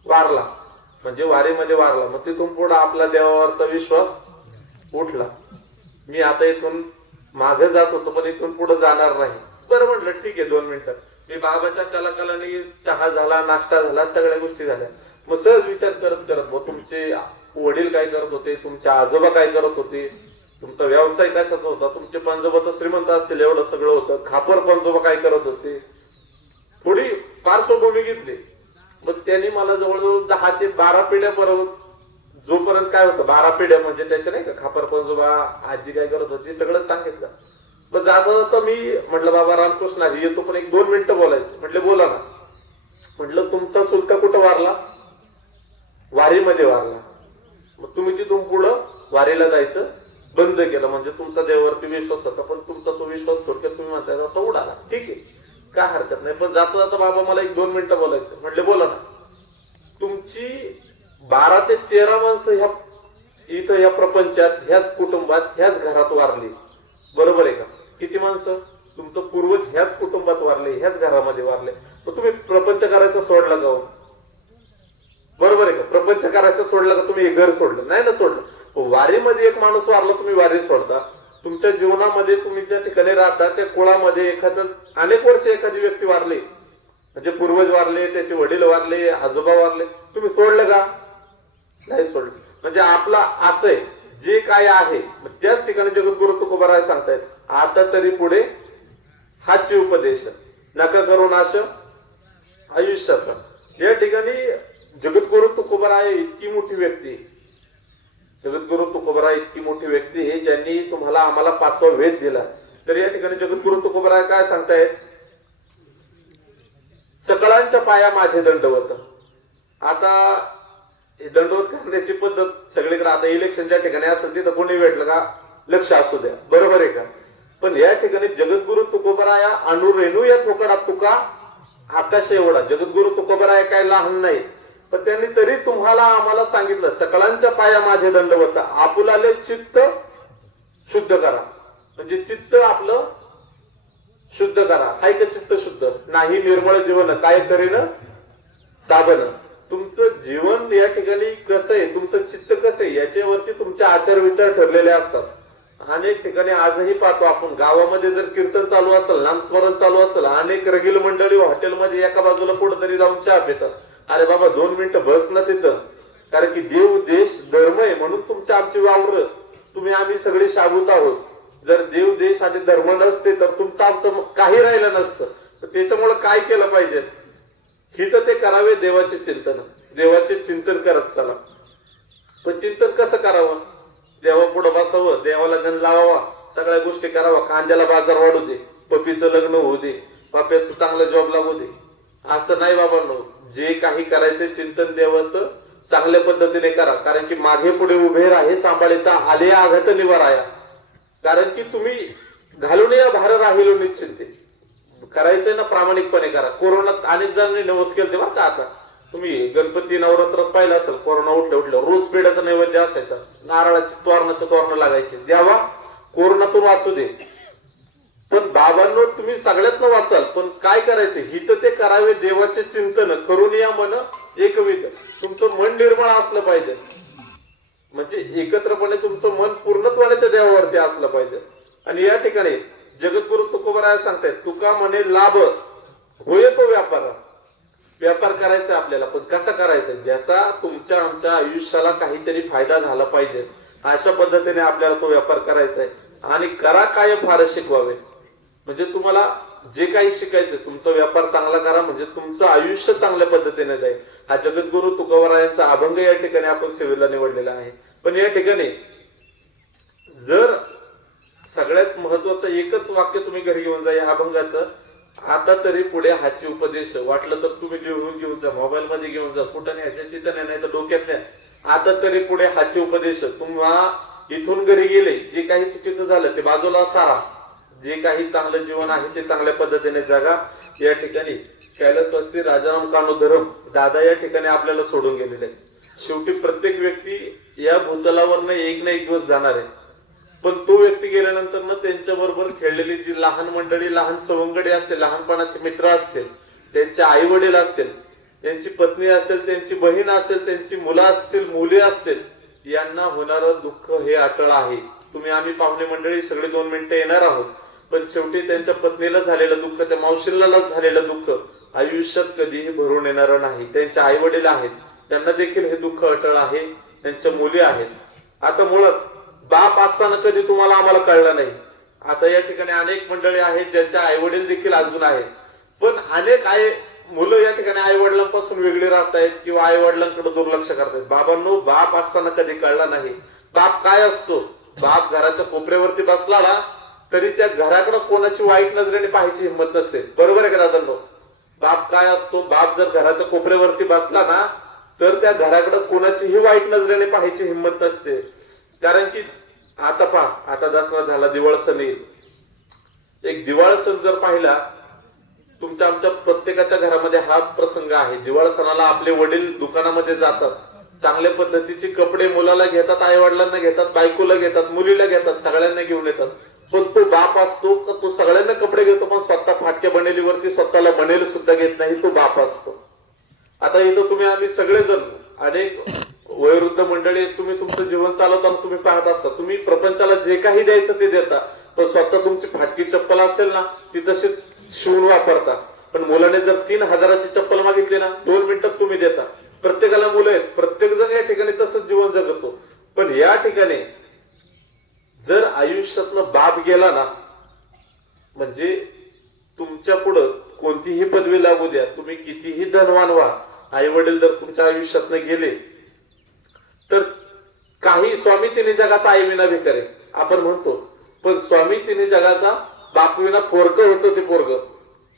वारला, म्हणजे वारीमध्ये वारला. मग तिथून पुढे आपला देवावरचा विश्वास उठला. मी आता इथून मागे जात होतो, पण इथून पुढे जाणार नाही. बरं म्हटलं ठीक आहे, 2 मिनिटं. मी बाबाच्या कलाकलाने चहा झाला, नाश्ता झाला, सगळ्या गोष्टी झाल्या. मग सहज विचार करत करत तुमचे वडील काय करत होते, तुमचे आजोबा काय करत होते, तुमचा व्यवसाय कशाचा होता, तुमचे पंजोबा तर श्रीमंत असतील एवढं सगळं होतं, खापर पंजोबा काय करत होते, थोडी पार्श्वभूमी घेतली. मग त्यांनी मला जवळजवळ 10 ते 12 पिढ्या परत, जोपर्यंत काय होतं 12 पिढ्या म्हणजे त्याच्या नाही का खापर पंजोबा आजी काय करत होती सगळं सांगितलं. तर जाता मी म्हटलं बाबा रामकृष्ण हरी येतो, पण 1-2 मिनिटं बोलायचं. म्हटले बोला ना. म्हटलं तुमचा चुलता कुठं वारला? वारीमध्ये वारला. मग तुम्ही तिथून पुढं वारीला जायचं बंद केलं, म्हणजे तुमचा देवावरती विश्वास होता, पण तुमचा तो विश्वास थोडक्यात तुम्ही म्हणताय असा उडाला. ठीक आहे, काय हरकत नाही, पण जाता जाता बाबा मला 1-2 मिनिटं बोलायचं. म्हटले बोला ना. तुमची 12 ते 13 माणसं इथं या प्रपंचात ह्याच कुटुंबात ह्याच घरात वारले, बरोबर आहे का? किती माणसं तुमचं पूर्वज ह्याच कुटुंबात वारले, ह्याच घरामध्ये वारले, मग तुम्ही प्रपंच करायचं सोडलं का हो? बरोबर आहे का? प्रपंच करायचं सोडलं का तुम्ही? घर सोडलं नाही ना सोडलं. वारीमध्ये एक माणूस वारला, तुम्ही वारी सोडता. तुमच्या जीवनामध्ये तुम्ही ज्या ठिकाणी राहता त्या कुळामध्ये एखादं अनेक वर्ष एखादी व्यक्ती वारली, म्हणजे पूर्वज वारले, त्याचे वडील वारले, आजोबा वारले, तुम्ही सोडलं का? नाही सोडलं. म्हणजे आपला असं आहे जे काय आहे. त्याच ठिकाणी जगद्गुरु तुकोबाराय सांगतायत, आता तरी पुढे हाची उपदेश नका करू नाश आयुष्याचा. या ठिकाणी जगद्गुरु तुकोबाराय इतकी मोठी व्यक्ती, जगद्गुरु तुकोबाराय इतकी मोठी व्यक्ती आहे ज्यांनी तुम्हाला आम्हाला 5वा वेद दिला. तर या ठिकाणी जगद्गुरु तुकोबाराय काय सांगतायत, सकळांच्या पाया माझे दंडवत. आता दंडवत करण्याची पद्धत सगळीकडे, आता इलेक्शनच्या ठिकाणी असेल तिथं कोणी भेटलं का लक्ष असू द्या, बरोबर आहे का? पण या ठिकाणी जगद्गुरु तुकोबाराय अनुरेणू या ठोकडात तुका आकाश एवढा. जगद्गुरु तुकोबाराय काय लहान नाही, पण त्यांनी तरी तुम्हाला आम्हाला सांगितलं, सकळांच्या पाया माझे दंडवत, आपुलाले चित्त शुद्ध करा. म्हणजे चित्त आपलं शुद्ध करा. काय का चित्त शुद्ध नाही, निर्मळ जीवन काय करेन साधन. तुमचं जीवन या ठिकाणी कसं आहे, तुमचं चित्त कसं आहे याच्यावरती तुमचे आचार विचार ठरलेले असतात. अनेक ठिकाणी आजही पाहतो आपण, गावामध्ये जर कीर्तन चालू असेल, नामस्मरण चालू असेल, अनेक रगील मंडळी हॉटेलमध्ये एका बाजूला कुठेतरी जाऊन चहा पितात. अरे बाबा 2 मिनिटं बस ना तिथं, कारण की देव देश धर्म आहे म्हणून तुमची आमची वावर, तुम्ही आम्ही सगळे शाबूत आहोत. जर देव देश आणि धर्म नसते तर तुमचं आमचं काही राहिलं नसतं. तर त्याच्यामुळे काय केलं पाहिजे, हित ते करावे देवाचे चिंतन, देवाचे चिंतन करत चला. पण चिंतन कसं करावं, देवा पुढे बसावं, देवाला गण लावावा, सगळ्या गोष्टी करावा, कांद्याला बाजार वाढू दे, पपीचं लग्न होऊ दे, पाप्याचं चांगलं जॉब लागू दे, असं नाही बाबांनो. जे काही करायचे चिंतन देवाचं चांगल्या पद्धतीने करा, कारण की मागे पुढे उभे राहे सांभाळता आले आघात निवाराया. कारण की तुम्ही घालून या भार राहिलो निश्चिंते, करायचंय ना प्रामाणिकपणे करा. कोरोनात अनेक जणांनी नवस केले तेव्हा का, आता तुम्ही गणपती नवरात्रात पाहिलं असेल, कोरोना उठल्या रोज पेढ्याचा नैवेद्य असायचा, नारळाची तोरणं लागायचे, द्यावा कोरोनातून वाचू दे. पण बाबांनो तुम्ही सगळ्यातनं वाचाल, पण काय करायचं, हित ते करावे देवाचे चिंतन करून या मन एकविध. तुमचं मन निर्मळ असलं पाहिजे, म्हणजे एकत्रपणे तुमचं मन पूर्णत्वाने त्या देवावरती असलं पाहिजे. आणि या ठिकाणी जगद्गुरु तुकोबाराय सांगतायत, तुका म्हणे लाभ होय तो व्यापार. व्यापार करायचा आपल्याला, पण कसा करायचा, ज्याचा तुमच्या आमच्या आयुष्याला काहीतरी फायदा झाला पाहिजे, अशा पद्धतीने आपल्याला तो व्यापार करायचा आहे. आणि करा काय फार शिकवावे, म्हणजे तुम्हाला जे काही शिकायचं तुमचा व्यापार चांगला करा, म्हणजे तुमचं आयुष्य चांगल्या पद्धतीने जाईल. हा जगद्गुरु तुकोबारायांचा अभंग या ठिकाणी आपण सेवेला निवडलेला आहे. पण या ठिकाणी जर सगळ्यात महत्वाचं एकच वाक्य तुम्ही घरी घेऊन जा या अभंगाचं, आता तरी पुढे हाची उपदेश. वाटलं तर तुम्ही लिहून घेऊन जा, मोबाईल मध्ये घेऊन जा, कुठं न्यायचं तिथं नाही तर डोक्यात न्या. आता तरी पुढे हाची उपदेश. तुम्हा इथून घरी गेले, जे काही चुकीचं झालं ते बाजूला सारा, जे काही चांगलं जीवन आहे ते चांगल्या पद्धतीने जगा. या ठिकाणी कैलासवासी राजाराम कानोधरम दादा या ठिकाणी आपल्याला सोडून गेलेले आहे. शेवटी प्रत्येक व्यक्ती या भूतलावरनं एक ना एक दिवस जाणार आहे, पण तो व्यक्ती गेल्यानंतर ना त्यांच्या बरोबर खेळलेली जी लहान मंडळी, लहान सवंगडी असते, लहानपणाचे मित्र असतील, त्यांचे आई वडील असतील, त्यांची पत्नी असेल, त्यांची बहीण असेल, त्यांची मुलं असतील, मुली असतील, यांना होणारं दुःख हे अटळ आहे. तुम्ही आम्ही पाहुणे मंडळी सगळे 2 मिनिटं येणार आहोत, पण शेवटी त्यांच्या पत्नीला झालेलं दुःख, त्या मावशीला झालेलं दुःख आयुष्यात कधीही भरून येणार नाही. त्यांचे आई वडील आहेत, त्यांना देखील हे दुःख अटळ आहे, त्यांच्या मुली आहेत. आता मुळात बाप असताना कधी तुम्हाला आम्हाला कळलं नाही. आता या ठिकाणी अनेक मंडळी आहेत ज्यांच्या आई वडील देखील अजून आहेत, पण अनेक मुलं या ठिकाणी आई वडिलांपासून वेगळी राहतायत किंवा आई वडिलांकडे दुर्लक्ष करतायत. बाबांनो, बाप असताना कधी कळला नाही. बाप काय असतो, बाप घराच्या कोपऱ्यावरती बसला ना तरी त्या घराकडे कोणाची वाईट नजरेने पाहायची हिंमत नसते, बरोबर आहे का दादांनो? बाप काय असतो, बाप जर घराच्या कोपऱ्यावरती बसला ना तर त्या घराकडे कोणाचीही वाईट नजरेने पाहायची हिंमत नसते. कारण की आता पहा, आता दसरा झाला, दिवाळ सण येईल. एक दिवाळ सण जर पाहिला, तुमच्या आमच्या प्रत्येकाच्या घरामध्ये हा प्रसंग आहे. दिवाळ सणाला आपले वडील दुकानामध्ये जातात, चांगल्या पद्धतीचे कपडे मुलाला घेतात, आई वडिलांना घेतात, बायकोला घेतात, मुलीला घेतात, सगळ्यांना घेऊन येतात. पण तो बाप असतो का तो सगळ्यांना कपडे घेतो पण स्वतः फाटक्या बनेलीवरती स्वतःला बनेल सुद्धा घेत नाही, तो बाप असतो. आता इथं तुम्ही आम्ही सगळेजण अनेक वयोवृद्ध मंडळी, तुम्ही तुमचं जीवन चालवताना तुम्ही पाहत असता, तुम्ही प्रपंचाला जे काही द्यायचं ते देता, पण स्वतः तुमची फाटकी चप्पल असेल ना ती तशीच शिवून वापरता. पण मुलाने जर 3,000ची चप्पल मागितली ना 2 मिनिटात तुम्ही देता. प्रत्येकाला मुलं आहेत, प्रत्येक जण या ठिकाणी तसंच जीवन जगतो. पण या ठिकाणी जर आयुष्यातलं बाप गेला ना, म्हणजे तुमच्या पुढं कोणतीही पदवी लागू द्या, तुम्ही कितीही धनवान व्हा, आई वडील जर तुमच्या आयुष्यातनं गेले तर काही स्वामी तिने जगाचा आई विना भिकारी आपण म्हणतो, पण स्वामी तिने जगाचा बाप विना पोरग होतं. ते पोरग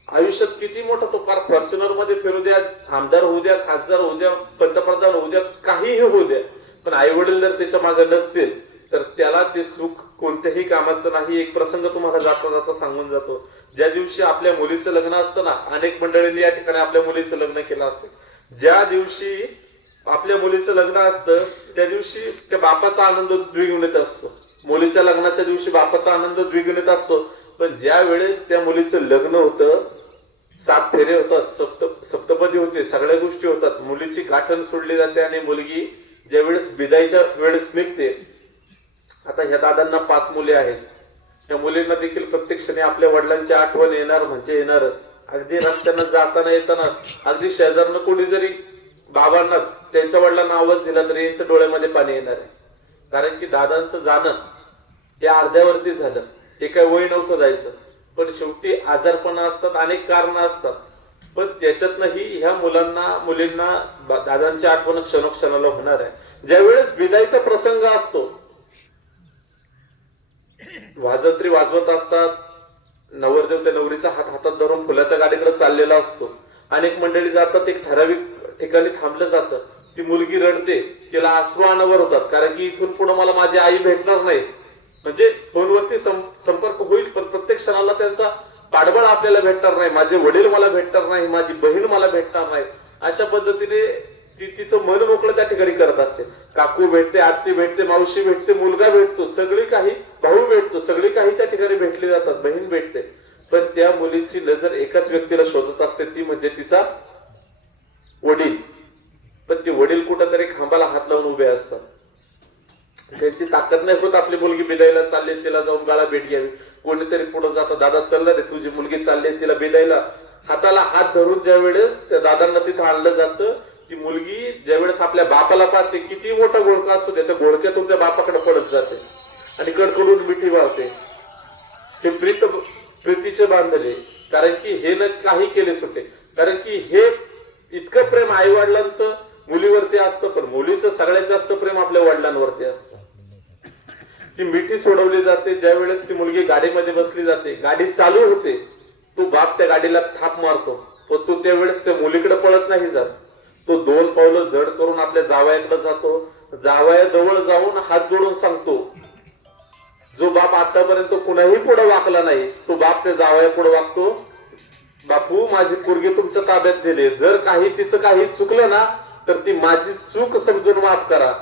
आयुष्यात किती मोठा, तो फार फॉर्च्युनर मध्ये फिरू द्या, आमदार होऊ द्या, खासदार होऊ द्या, पंतप्रधान होऊ द्या, काहीही होऊ द्या, पण आई वडील जर त्याच्या मागे नसतील तर त्याला ते सुख कोणत्याही कामाचं नाही. एक प्रसंग तुम्हाला जाता जाता सांगून जातो. ज्या दिवशी आपल्या मुलीचं लग्न असतं ना, अनेक मंडळींनी या ठिकाणी आपल्या मुलीचं लग्न केलं असेल, ज्या दिवशी आपल्या मुलीचं लग्न असतं त्या दिवशी त्या बापाचा आनंद द्विगुणित असतो. मुलीच्या लग्नाच्या दिवशी बापाचा आनंद द्विगुणित असतो. पण ज्या वेळेस त्या मुलीचं लग्न होतं, 7 फेरे होतात, सप्तपदी होते, सगळ्या गोष्टी होतात, मुलीची गाठण सोडली जाते आणि मुलगी ज्या वेळेस बिदाईच्या वेळेस निघते. आता ह्या दादांना 5 मुले आहेत. त्या मुलींना देखील प्रत्येक क्षणी आपल्या वडिलांची आठवण येणार म्हणजे येणारच. अगदी रस्त्यानं जाताना येताना, अगदी शेजारनं कोणी जरी बाबांना त्यांच्या वडिलांना आवाज दिला तरी यांच्या डोळ्यामध्ये पाणी येणार आहे. कारण की दादांचं जाणं हे अर्ध्यावरती झालं. हे काय वय नव्हतं जायचं, पण शेवटी आजारपण असतात, अनेक कारण असतात, पण त्याच्यातनंही ह्या मुलींना दादांची आठवण क्षणोक्षणाला होणार आहे. ज्यावेळेस विदाईचा प्रसंग असतो, वाजंत्री वाजवत असतात, नवरदेव त्या नवरीचा हात हातात धरून फुलाच्या गाडीकडे चाललेला असतो. अनेक मंडळी जातात, एक ठराविक ठिकाणी थांबलं जातं, ती मुलगी रडते, तिला अश्रू अनावर होतात, कारण की इथून पुढे मला माझी आई भेटणार नाही. म्हणजे फोनवरती संपर्क होईल पण प्रत्येक क्षणाला त्यांचा पाठबळ आपल्याला भेटणार नाही, माझे वडील मला भेटणार नाही, माझी बहीण मला भेटणार नाही. अशा पद्धतीने ती तिचं मन मोकळं त्या ठिकाणी करत असते. काकू भेटते, आत्ती भेटते, मावशी भेटते, मुलगा भेटतो, सगळी काही भाऊ भेटतो, सगळी काही त्या ठिकाणी भेटली जातात, बहीण भेटते. पण त्या मुलीची नजर एकाच व्यक्तीला शोधत असते, ती म्हणजे तिचा वडील. पण ते वडील कुठेतरी खांबाला हात लावून उभे असतात. त्यांची ताकद नाही होत आपली मुलगी बिदायला चालली, तिला जाऊन गाळा भेट घ्यावी. कोणीतरी पुढे जातं, दादा चल रे, तुझी मुलगी चालली तिला बिदायला. हाताला हात धरून ज्या वेळेस त्या दादांना तिथं आणलं जातं, ती मुलगी ज्या वेळेस आपल्या बापाला पाहते, किती मोठा घोळका असतो त्या घोळक्यातून त्या बापाकडे पडत जाते आणि कडकडून मिठी वाहते. हे प्रीतीचे बांधले, कारण की हे न काही केले सुटे, कारण की हे इतकं प्रेम आई वडिलांचं मुलीवरती असतं, पण मुलीचं सगळ्यात जास्त प्रेम आपल्या वडिलांवरती असतं. ती मिठी सोडवली जाते. ज्या वेळेस ती मुलगी गाडीमध्ये बसली जाते, गाडी चालू होते, तो बाप त्या गाडीला थाप मारतो, पण तो त्यावेळेस त्या मुलीकडे पळत नाही जात, तो 2 पावलं जड करून आपल्या जावयाकडे जातो. जावयाजवळ जाऊन हात जोडून सांगतो, जो बाप आतापर्यंत कुणाही पुढे वाकला नाही, तो बाप त्या जावया पुढे वागतो, बापू माझी पोरगी तुमच्या ताब्यात दिली, जर काही तिचं काही चुकलं ना तर ती माझी चूक समजून माफ करा.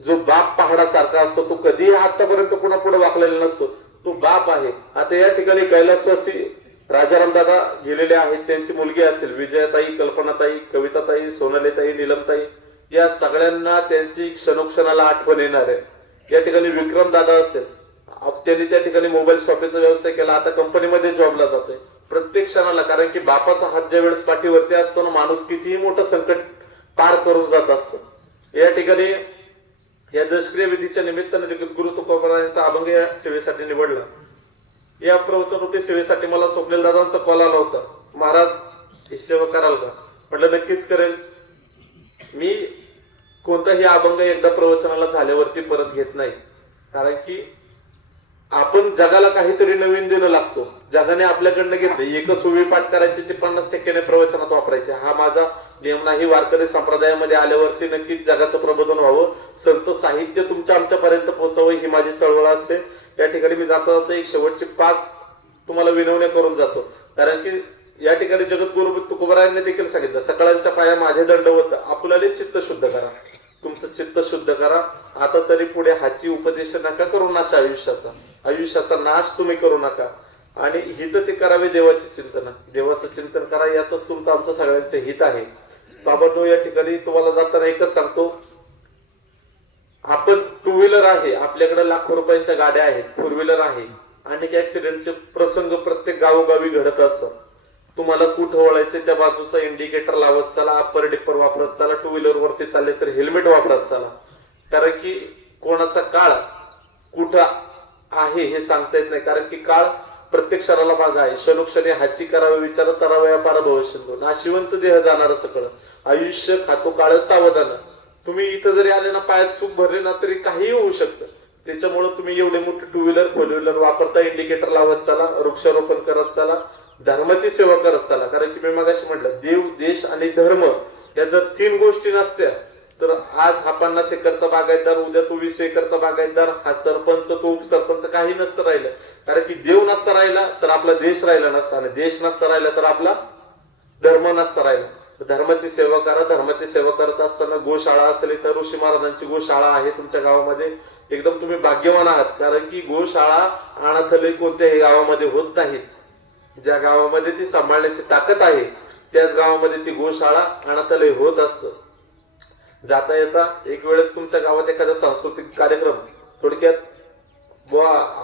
जो बाप पहाडासारखा असतो, तो कधीही आतापर्यंत कुणा पुढे वाकलेला नसतो, तो बाप आहे. आता या ठिकाणी कैलासवासी राजाराम दादा गेलेले आहेत, त्यांची मुलगी असेल विजयाताई, कल्पनाताई, कविताताई, सोनालीताई, नीलमताई, या सगळ्यांना त्यांची क्षणोक्षणाला आठवण येणार आहे. या ठिकाणी विक्रम दादा असेल, त्यांनी त्या ठिकाणी मोबाईल शॉपीचा व्यवसाय केला, आता कंपनीमध्ये जॉबला जातोय. प्रत्येक क्षणाला, कारण की बापाचा हात ज्या वेळेस पाठीवरती असतो ना, माणूस कितीही मोठं संकट पार करून जात असतो. या ठिकाणी या दशक्रिया विधीच्या निमित्ताने जगद्गुरु तुकोबारायांचा अभंग या सेवेसाठी निवडला. या प्रवचनरूपी सेवेसाठी मला स्वप्नील दादांचा कॉल आला होता, महाराज ही सेवा कराल का? म्हटलं नक्कीच करेल. मी कोणताही अभंग एकदा प्रवचनाला झाल्यावरती परत घेत नाही, कारण की आपण जगाला काहीतरी नवीन देणं लागतो. जगाने आपल्याकडनं घेतलं, एकच उभी पाठ करायची, ते 50% प्रवचनात वापरायचे, हा माझा नियम नाही. वारकरी संप्रदायामध्ये आल्यावरती नक्कीच जगाचं प्रबोधन व्हावं, संत साहित्य तुमच्या आमच्यापर्यंत पोहोचावं, ही माझी चळवळ असते. या ठिकाणी मी जाता जाता एक शेवटची 5 तुम्हाला विनवण्या करून जातो, कारण की या ठिकाणी जगद्गुरु तुकोबारायांनी देखील सांगितलं, सकाळच्या पाया माझे दंडवत, आपुलाले चित्त शुद्ध करा. तुमचं चित्त शुद्ध करा. आता तरी पुढे हाची उपदेश नका करू नाश आयुष्याचा नाश तुम्ही करू नका. आणि हित ते करावे देवाचे चिंतन. देवाचं चिंतन करा, याचं सुरू आमचं सगळ्यांचं हित आहे. बाबा या ठिकाणी तुम्हाला जाताना एकच सांगतो, आपण टू व्हीलर आहे, आपल्याकडे लाखो रुपयांच्या गाड्या आहेत, फोर व्हीलर आहे, अनेक ऍक्सिडेंटचे प्रसंग प्रत्येक गावोगावी घडत असतात. तुम्हाला कुठं वळायचे त्या बाजूचा इंडिकेटर लावत चला, अप्पर डिप्पर वापरत चला, टू व्हीलर वरती चालले तर हेल्मेट वापरत चला. कारण की कोणाचा काळ कुठं आहे हे सांगता येत नाही. कारण की काळ प्रत्येक क्षणाला मागा आहे. क्षणोक्षणी हाची करावे विचार करावया पार भविष्य नाशिवंत देह जाणार सकळ. आयुष्य खातो काळ सावधान. तुम्ही इथं जरी आले ना, पायात चूक भरले ना, तरी काहीही होऊ शकतं. त्याच्यामुळे तुम्ही एवढे मोठे टू व्हीलर फोर व्हीलर वापरता, इंडिकेटर लावत चला, वृक्षारोपण करत चला, धर्माची सेवा करत चला. कारण की मी मगाशी म्हटलं, देव देश आणि धर्म या जर तीन गोष्टी नसत्या तर आज हा 50 एकरचा बागायतदार, उद्या तो 20 एकरचा बागायतदार, हा सरपंच, तो उपसरपंच काही नसतं राहिलं. कारण की देव नसता राहिला तर आपला देश राहिला नसता, आणि देश नसता राहिला तर आपला धर्म नसता राहिला. धर्माची सेवा करा. धर्माची सेवा करत असताना गोशाळा असेल तर ऋषी महाराजांची गोशाळा आहे तुमच्या गावामध्ये, एकदम तुम्ही भाग्यवान आहात. कारण की गोशाळा अनाथालय कोणत्याही गावामध्ये होत नाहीत. ज्या गावामध्ये ती सांभाळण्याची ताकद आहे त्याच गावामध्ये ती गोशाळा अनाथालय होत असतं. जाता येता एक वेळेस तुमच्या गावात एखादा सांस्कृतिक कार्यक्रम, थोडक्यात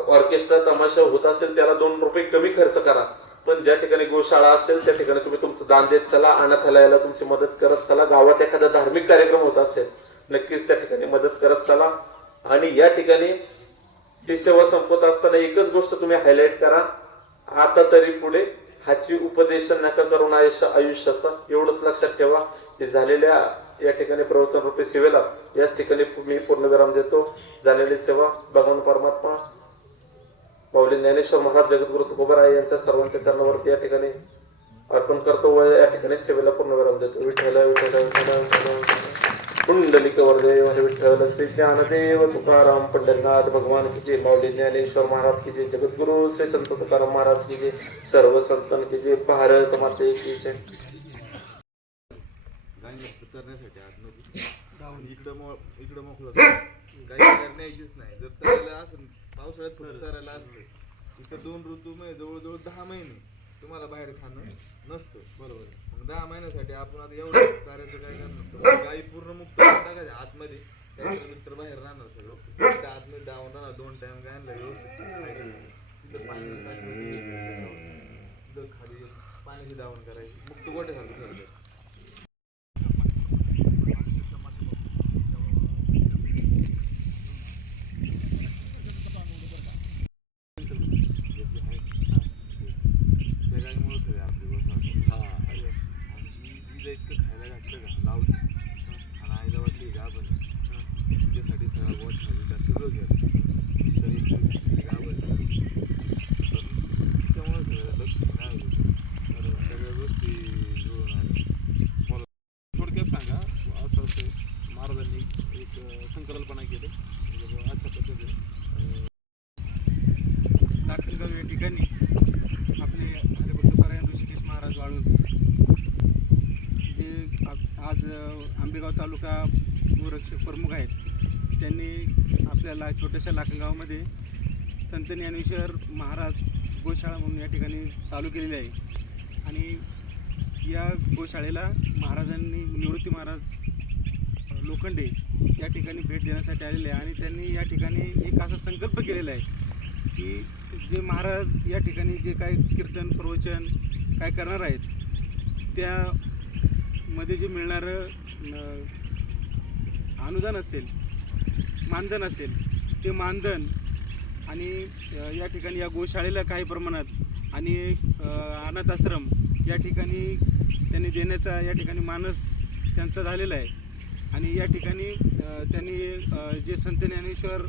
ऑर्केस्ट्रा तमाशा होत असेल, त्याला 2 रुपये कमी खर्च करा. पण ज्या ठिकाणी गोशाळा असेल त्या ठिकाणी तुम्ही तुमचं दान देत चला, अनाथालयाला तुमची मदत करत चला. गावात एखादा धार्मिक कार्यक्रम होत असेल नक्कीच त्या ठिकाणी मदत करत चला. आणि या ठिकाणी ती सेवा संपत असताना एकच गोष्ट तुम्ही हायलाइट करा, आता तरी पुढे हाची उपदेश नका करून आयुष्याचा. एवढंच लक्षात ठेवा. हे झालेल्या या ठिकाणी प्रवचन रूपी सेवेला याच ठिकाणी मी पूर्णविराम देतो. झालेली सेवा भगवान परमात्मा माऊली ज्ञानेश्वर महाराज जगद्गुरु तुकोबाराय यांच्या सर्वांच्या चरणावरती या ठिकाणी अर्पण करतो व या ठिकाणी सेवेला पूर्णविराम देतो. विठ्ठल विठ्ठल विठ्ठल पुंडलिक वरदेव हरे विठ्ठल. श्री ज्ञानदेव तुकाराम पंढरीनाथ भगवान की जय. माऊली ज्ञानेश्वर महाराज की जय. जगद्गुरु श्री संत तुकाराम महाराज की जय. सर्व संतान की जय. भारत माते की जय. करण्यासाठी आतमध्ये इकडं मोकळं काही न्यायचीच नाही. जर चालायला असं पावसाळ्यात फक्त चालायला असतं, इथं 2 ऋतू मध्ये जवळजवळ 10 महिने तुम्हाला बाहेर खाणं नसतं. बरोबर. मग 10 महिन्यासाठी आपण आता एवढं चारायचं काय करणार? गाई पूर्ण मुक्त टाकायचं आतमध्ये, त्याच्यानंतर बाहेर राहणार सगळं. आतमध्ये दावून राहणार. 2 टाइम गायला व्यवस्थित पाणी खाली पाण्याची दावण करायची. मुक्त गोट्यासारखं ठरलं. इतकं खायला घातलं का लावली आणि आईला वाटली का आपण तिच्यासाठी सगळा गोठ खाली का सगळं केलं तर एक दिवशी गावत पण तिच्यामुळे सगळं लक्ष काय होतं तर सगळ्या गोष्टी जुळून आल्या. मला थोडक्यात सांगा, असं असं महाराजांनी एक संकल्पना केली अशा पद्धतीने दाखलगाव या ठिकाणी आपले हरिभक्त तुकाराम ऋषिकेश महाराज वाळून जे आज आंबेगाव तालुका गोरक्षक प्रमुख आहेत, त्यांनी आपल्याला छोट्याशा लाखनगावमध्ये संत ज्ञानेश्वर महाराज गोशाळा म्हणून या ठिकाणी चालू केलेली आहे. आणि या गोशाळेला महाराजांनी निवृत्ती महाराज लोखंडे या ठिकाणी भेट देण्यासाठी आलेले आहे. आणि त्यांनी या ठिकाणी एक असा संकल्प केलेला आहे की जे महाराज या ठिकाणी जे काय कीर्तन प्रवचन काय करणार आहेत त्यामध्ये जे मिळणारं अनुदान असेल, मानधन असेल, ते मानधन आणि या ठिकाणी या गोशाळेला काही प्रमाणात आणि अनाथ आश्रम या ठिकाणी त्यांनी देण्याचा या ठिकाणी मानस त्यांचा झालेला आहे. आणि या ठिकाणी त्यांनी जे संत ज्ञानेश्वर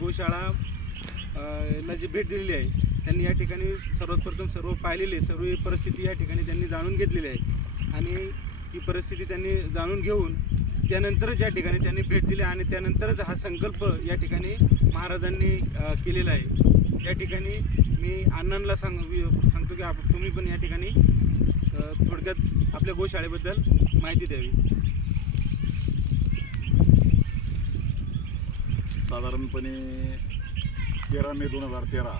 गोशाळा ला जी भेट दिलेली आहे, त्यांनी या ठिकाणी सर्वात प्रथम सर्व पाहिलेले सर्व परिस्थिती या ठिकाणी त्यांनी जाणून घेतलेली आहे. आणि ही परिस्थिती त्यांनी जाणून घेऊन त्यानंतरच या ठिकाणी त्यांनी भेट दिली आणि त्यानंतरच हा संकल्प या ठिकाणी महाराजांनी केलेला आहे. या ठिकाणी मी अण्णांना सांगतो की तुम्ही पण या ठिकाणी थोडक्यात आपल्या गोशाळेबद्दल माहिती द्यावी. साधारणपणे 13 मे 2013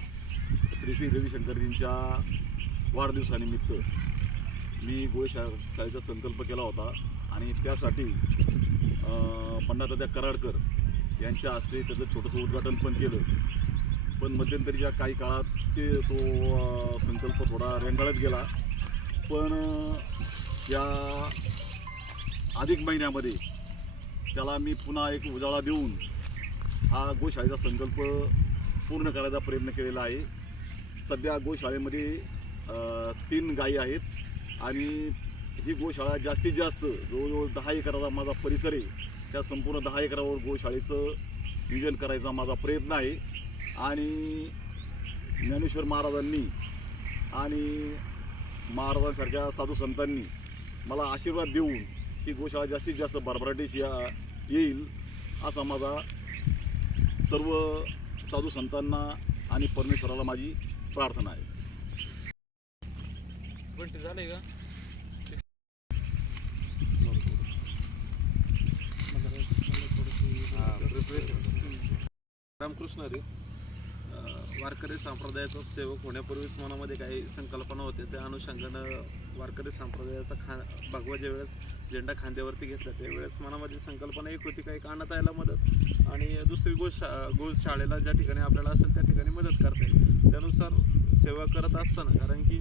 श्री श्री रविशंकरजींच्या वाढदिवसानिमित्त मी गोशाळेचा संकल्प केला होता आणि त्यासाठी पंडित कराडकर यांच्या हस्ते त्याचं छोटंसं उद्घाटन पण केलं. पण मध्यंतरीच्या काही काळात तो संकल्प थोडा रेंगाळत गेला. पण या अधिक महिन्यामध्ये त्याला मी पुन्हा एक उजाळा देऊन हा गोशाळेचा संकल्प पूर्ण करायचा प्रयत्न केलेला आहे. सध्या गोशाळेमध्ये 3 गायी आहेत आणि ही गोशाळा जास्तीत जास्त जवळजवळ 10 एकराचा माझा परिसर आहे. त्या संपूर्ण 10 एकरावर गोशाळेचं नियोजन करायचा माझा प्रयत्न आहे. आणि ज्ञानेश्वर महाराजांनी आणि महाराजांसारख्या साधू संतांनी मला आशीर्वाद देऊन ही गोशाळा जास्तीत जास्त भरभराटीस येईल असा माझा सर्व साधू संतांना आणि परमेश्वराला माझी प्रार्थना आहे. झाले का रामकृष्ण रे वारकरी संप्रदायाचा सेवक होण्यापूर्वीच मनामध्ये काही संकल्पना होते. त्या अनुषंगानं वारकरी संप्रदायाचा भगवा ज्यावेळेस झेंडा खांद्यावरती घेतला त्यावेळेस मनामध्ये संकल्पना एक होती का एक अनाथ यायला मदत आणि दुसरी गोशाळेला ज्या ठिकाणी आपल्याला असेल त्या ठिकाणी मदत करता येईल. त्यानुसार सेवा करत असताना कारण की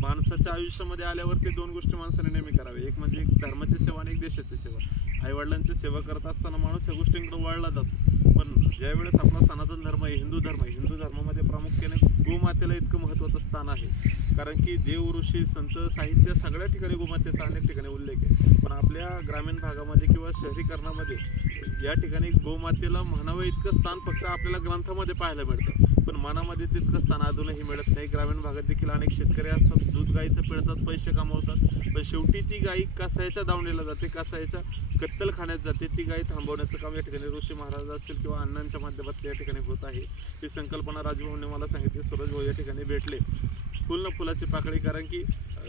माणसाच्या आयुष्यामध्ये आल्यावरती 2 गोष्टी माणसाने नेहमी करावे. एक म्हणजे धर्माची सेवा आणि एक देशाची सेवा. आईवडिलांची सेवा करत असताना माणूस या गोष्टींकडे वळला जातो. पण ज्यावेळेस आपला सनातन धर्म आहे हिंदू धर्मामध्ये प्रामुख्याने गोमातेला इतकं महत्त्वाचं स्थान आहे. कारण की देव ऋषी संत साहित्य सगळ्या ठिकाणी गोमातेचा अनेक ठिकाणी उल्लेख आहे. पण आपल्या ग्रामीण भागामध्ये किंवा शहरीकरणामध्ये या ठिकाणी गोमातेला म्हणावं इतकं स्थान फक्त आपल्याला ग्रंथामध्ये पाहायला मिळतं. पण मनामध्ये तितकं स्थान अजूनही मिळत नाही. ग्रामीण भागात देखील अनेक शेतकरी असतात, दूध गाईचं पिळतात, पैसे कमवतात. पण शेवटी ती गाई कसायच्या दावणीला जाते, कसायच्या कत्तलखान्यात जाते. ती गाई थांबवण्याचं काम या ठिकाणी ऋषी महाराज असतील किंवा अण्णांच्या माध्यमात या ठिकाणी होत आहे. ही संकल्पना राजभाऊने मला सांगितली. सूरज भाऊ या ठिकाणी भेटले. फुल न फुलाची पाकळी. कारण की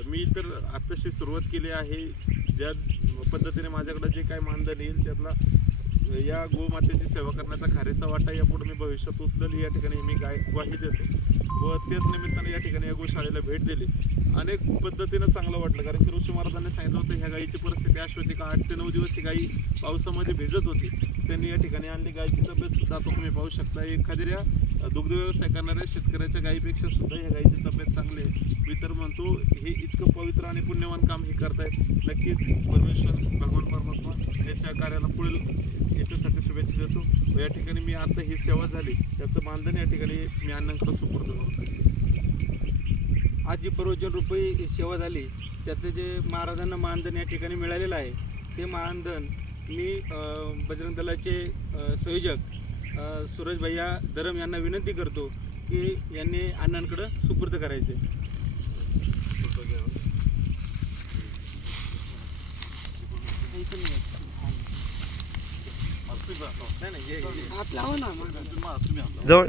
मी तर आत्ताशी सुरुवात केली आहे. ज्या पद्धतीने माझ्याकडे जे काय मानधन येईल त्यातला या गोमातेची सेवा करण्याचा खारीचा वाटा यापुढे मी भविष्यात उचलेल या ठिकाणी मी ग्वाही देतो. व त्याच निमित्ताने या ठिकाणी या गोशाळेला भेट दिली. अनेक पद्धतीनं चांगलं वाटलं. कारण की ऋषी महाराजांनी सांगितलं होतं ह्या गाईची परिस्थिती अशी होती का 8 ते 9 दिवस ही गाई पावसामध्ये भिजत होती. त्यांनी या ठिकाणी आणली. गायची तब्येत सुद्धा आता तुम्ही पाहू शकता एखाद्या दुग्ध व्यवसाय करणाऱ्या शेतकऱ्याच्या गायीपेक्षा सुद्धा ह्या गायीची तब्येत चांगली आहे. मी तर म्हणतो हे इतकं पवित्र आणि पुण्यवान काम हे करतायत. नक्कीच परमेश्वर भगवान परमात्मा याच्या कार्याला पुढील याच्यासाठी शुभेच्छा देतो. व या ठिकाणी मी आता ही सेवा झाली त्याचं मानधन या ठिकाणी मी अण्णांकडे सुपूर्द करतो. आज जी प्रवचन रूपी सेवा झाली त्यातले जे महाराजांना मानधन या ठिकाणी मिळालेलं आहे ते मानधन मी बजरंग दलाचे संयोजक सूरज भैया धरम यांना विनंती करतो की यांनी अण्णांकडं सुपूर्द करायचे. तुम्ही जवळ